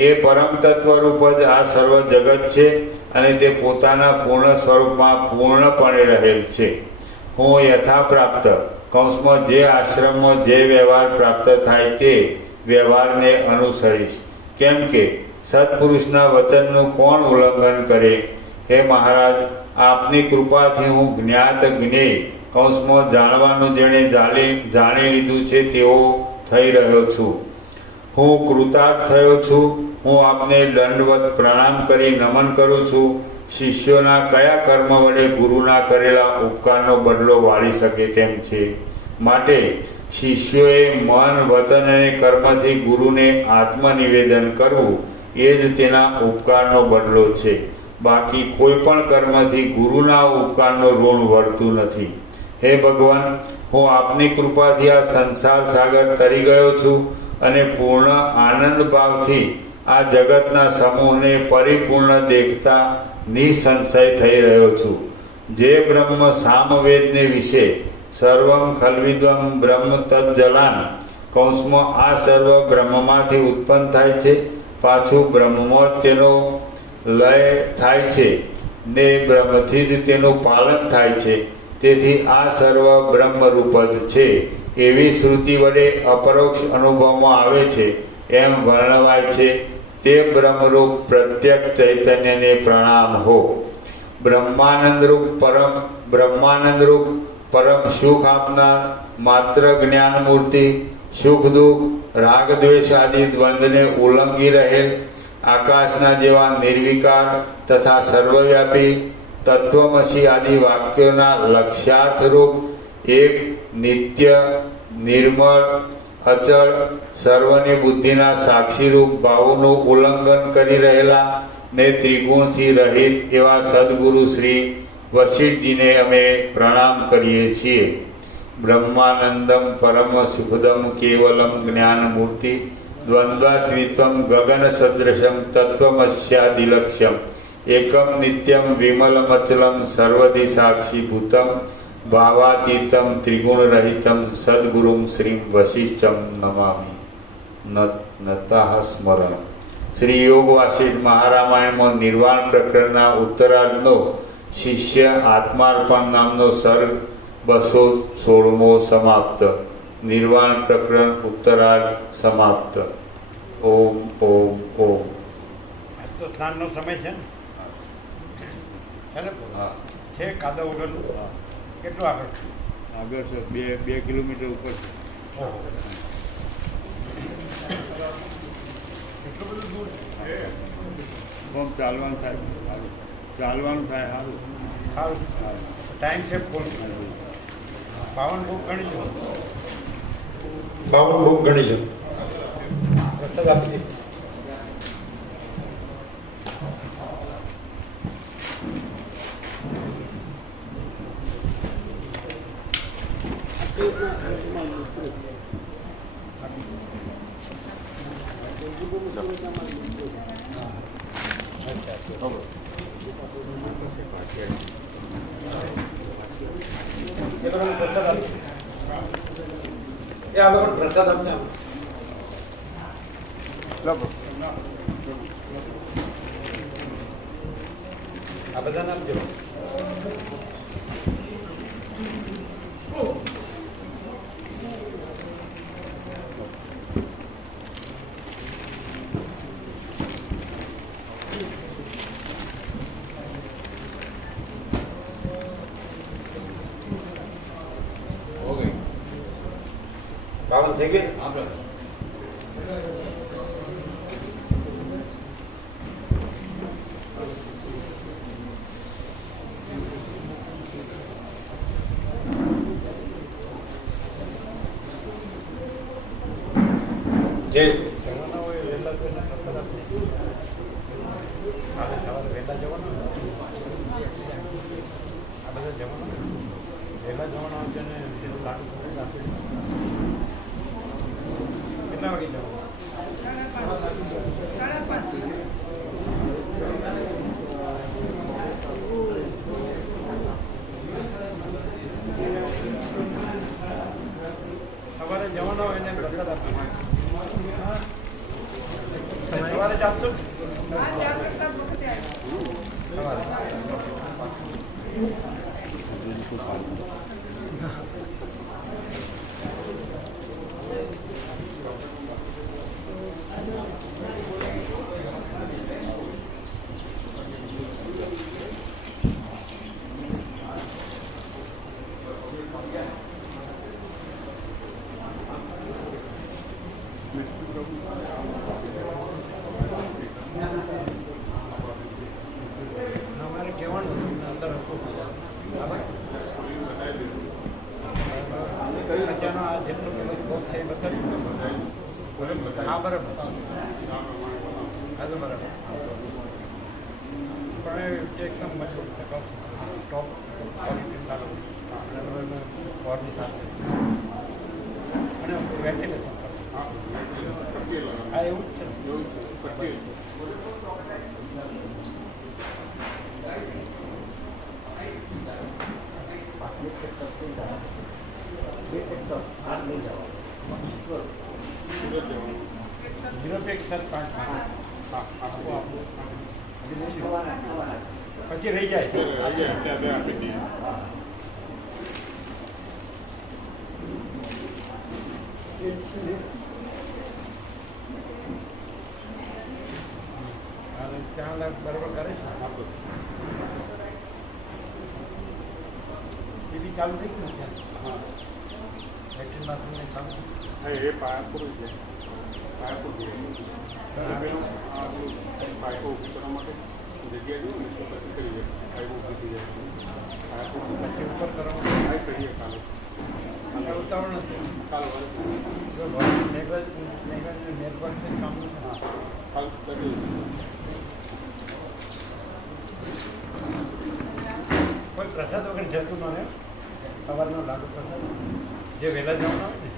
એ પરમ તત્વરૂપ જ આ સર્વ જગત છે અને તે પોતાના પૂર્ણ સ્વરૂપમાં પૂર્ણપણે રહેલ છે. હું યથાપ્રાપ્ત કૌંસમાં જે આશ્રમમાં જે વ્યવહાર પ્રાપ્ત થાય તે વ્યવહારને અનુસરીશ. કેમ કે સત્પુરુષના વચનનું કોણ ઉલ્લંઘન કરે? હે મહારાજ, આપની કૃપાથી હું જ્ઞાત જ્ઞેય કૌંસમાં જાણવાનું જેણે જાણી લીધું છે તેવો થઈ રહ્યો છું. હું કૃતાર્થ થયો છું. હું આપને દંડવત પ્રણામ કરી નમન કરું છું. શિષ્યોના કયા કર્મ વડે ગુરુના કરેલા ઉપકારનો બદલો વાળી શકે તેમ છે? માટે શિષ્યોએ મન, વચન અને કર્મથી ગુરુને આત્મનિવેદન કરવું એ જ તેના ઉપકારનો બદલો છે. બાકી કોઈ પણ કર્મથી ગુરુના ઉપકારનો ઋણ વળતું નથી. હે ભગવાન, હું આપની કૃપાથી આ સંસાર સાગર તરી ગયો છું અને પૂર્ણ આનંદ ભાવથી આ જગતના સમૂહને પરિપૂર્ણ દેખતા નિસંશય થઈ રહ્યો છું. જે બ્રહ્મ સામવેદને વિશે સર્વમ ખલ્વિદ્વમ બ્રહ્મ તજ્જલાન કૌંસમાં આ સર્વ બ્રહ્મમાંથી ઉત્પન્ન થાય છે. પાછું બ્રહ્મમાં જ તેનો લય થાય છે ને બ્રહ્મથી જ તેનું પાલન થાય છે. તેથી આ સર્વ બ્રહ્મરૂપ જ છે એવી શ્રુતિ વડે અપરોક્ષ અનુભવમાં આવે છે એમ વર્ણવાય છે. તે બ્રહ્મરૂપ પ્રત્યક્ષ ચૈતન્યને પ્રણામ હો. બ્રહ્માનંદરૂપ પરમ સુખ આપનાર માત્ર જ્ઞાન મૂર્તિ, સુખ દુઃખ, રાગ દ્વેષ આદિ દ્વંદ્વને ઉલ્લંઘી રહેલ આકાશના જેવા નિર્વિકાર તથા સર્વવ્યાપી તત્વમસી આદિ વાક્યોના લક્ષ્યાર્થરૂપ એક નિત્ય, નિર્મળ, અચળ, સર્વની બુદ્ધિના સાક્ષીરૂપ ભાવોનું ઉલ્લંઘન કરી રહેલા ને ત્રિગુણથી રહિત એવા સદગુરુ શ્રી વશિષ્ઠજીને અમે પ્રણામ કરીએ છીએ. બ્રહ્માનંદમ પરમ સુખદમ કેવલમ જ્ઞાનમૂર્તિ દ્વંદ્વાદ્વિત્વમ ગગન સદૃશમ તત્વમસ્યાદિલક્ષ્યમ એકમ નિત્યમ વિમલમચલમ સર્વધિ સાક્ષીભૂતમ ભાવાતીતમ ત્રિગુણરહિતમ સદગુરુમ શ્રીમ વશિષ્ઠમ નમામિ. નતાઃ સ્મરણ. શ્રી યોગ વાસિષ્ઠ મહારામાયણમાં નિર્વાણ પ્રકરણના ઉત્તરાર્ધનો શિષ્ય આત્માર્પણ નામનો સર્ગ 216મો સમાપ્ત. નિર્વાણ પ્રકરણ ઉત્તરાર્ધ સમાપ્ત. ઓમ ઓમ ઓમ. આજ તો સ્નાનનો સમય છે ને? છે ને? હા, છે કાદવ વગરનું. કેટલું આગળ? આગળ છે 2 કિલોમીટર ઉપર. ઓહો. એટલું બધું દૂર છે? બમ ચાલવાનું થાય, ચાલવાનું થાય સારું. સારું. ટાઈમ છે ફૂલ. પાવન બહુ ઘણી છે. બાવન બુક ગણી લો. પ્રસાદ આપી દે. એ આ લોકો પ્રસાદ આપને. આ બધાને આપજો. બાવન થઈ ગઈ ને? આપણે જે જવાના હોય વહેલા તો એને પ્રસાદ આપજો. કાલે સવારે વહેલા જવાનું. આ બધા જવાનું. વહેલા જવાના હોય છે ને પેલું લાડુ થોડું આપી દો. કેટલા વાગે જવાનું? સવારે જવાનો હોય એને પ્રસાદ આપી. સવારે ચાલશો અમારે કહેવાનું અંદર હતું અત્યારનો આ જેટલો પેલો સ્કોપ છે એ બતાવ્યું હા બરાબર હા તો બરાબર પણ એ જે એકદમ મજબૂત છે ટોપ ક્વોલિટી સારું બોડી સાથે અને વેન્ટિલેશન હા એવું જ છે જીરો એક 755 હા આપો આપો પછી રહી જાય ત્યાં બરાબર કરે છે આપો એ બી ચાલુ થઈ ગયું છે હા લેટ્રિન બાથરૂમ ચાલુ હા એ પાયાપુર છે પાયાપુર પાઇપો ઊભી કરવા માટે જગ્યા જોઈએ ને તો પછી કરીએ પાઇપો ઊભી થઈ જાય પાયાપુર પછી ઉપર કરવામાં હા કરીએ કાલે અને ઉતાવળ નથી કાલે જો નેટવર્ક કામ છે કાલ કરીએ કોઈ પ્રસાદ વગર જતું ન રહે સવારનો લાગુ પ્રસાદ જે વહેલા જવાનું આવે ને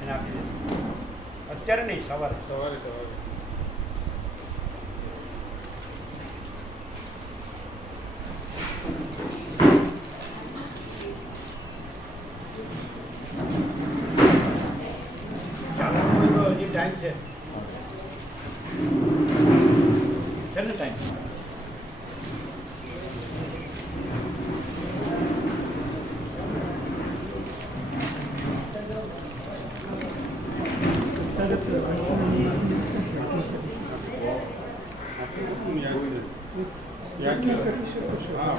એને આપી દે અત્યારે નહીં સવારે સવારે ચાલો હજી ટાઈમ છે ને ટાઈમ યાદ હા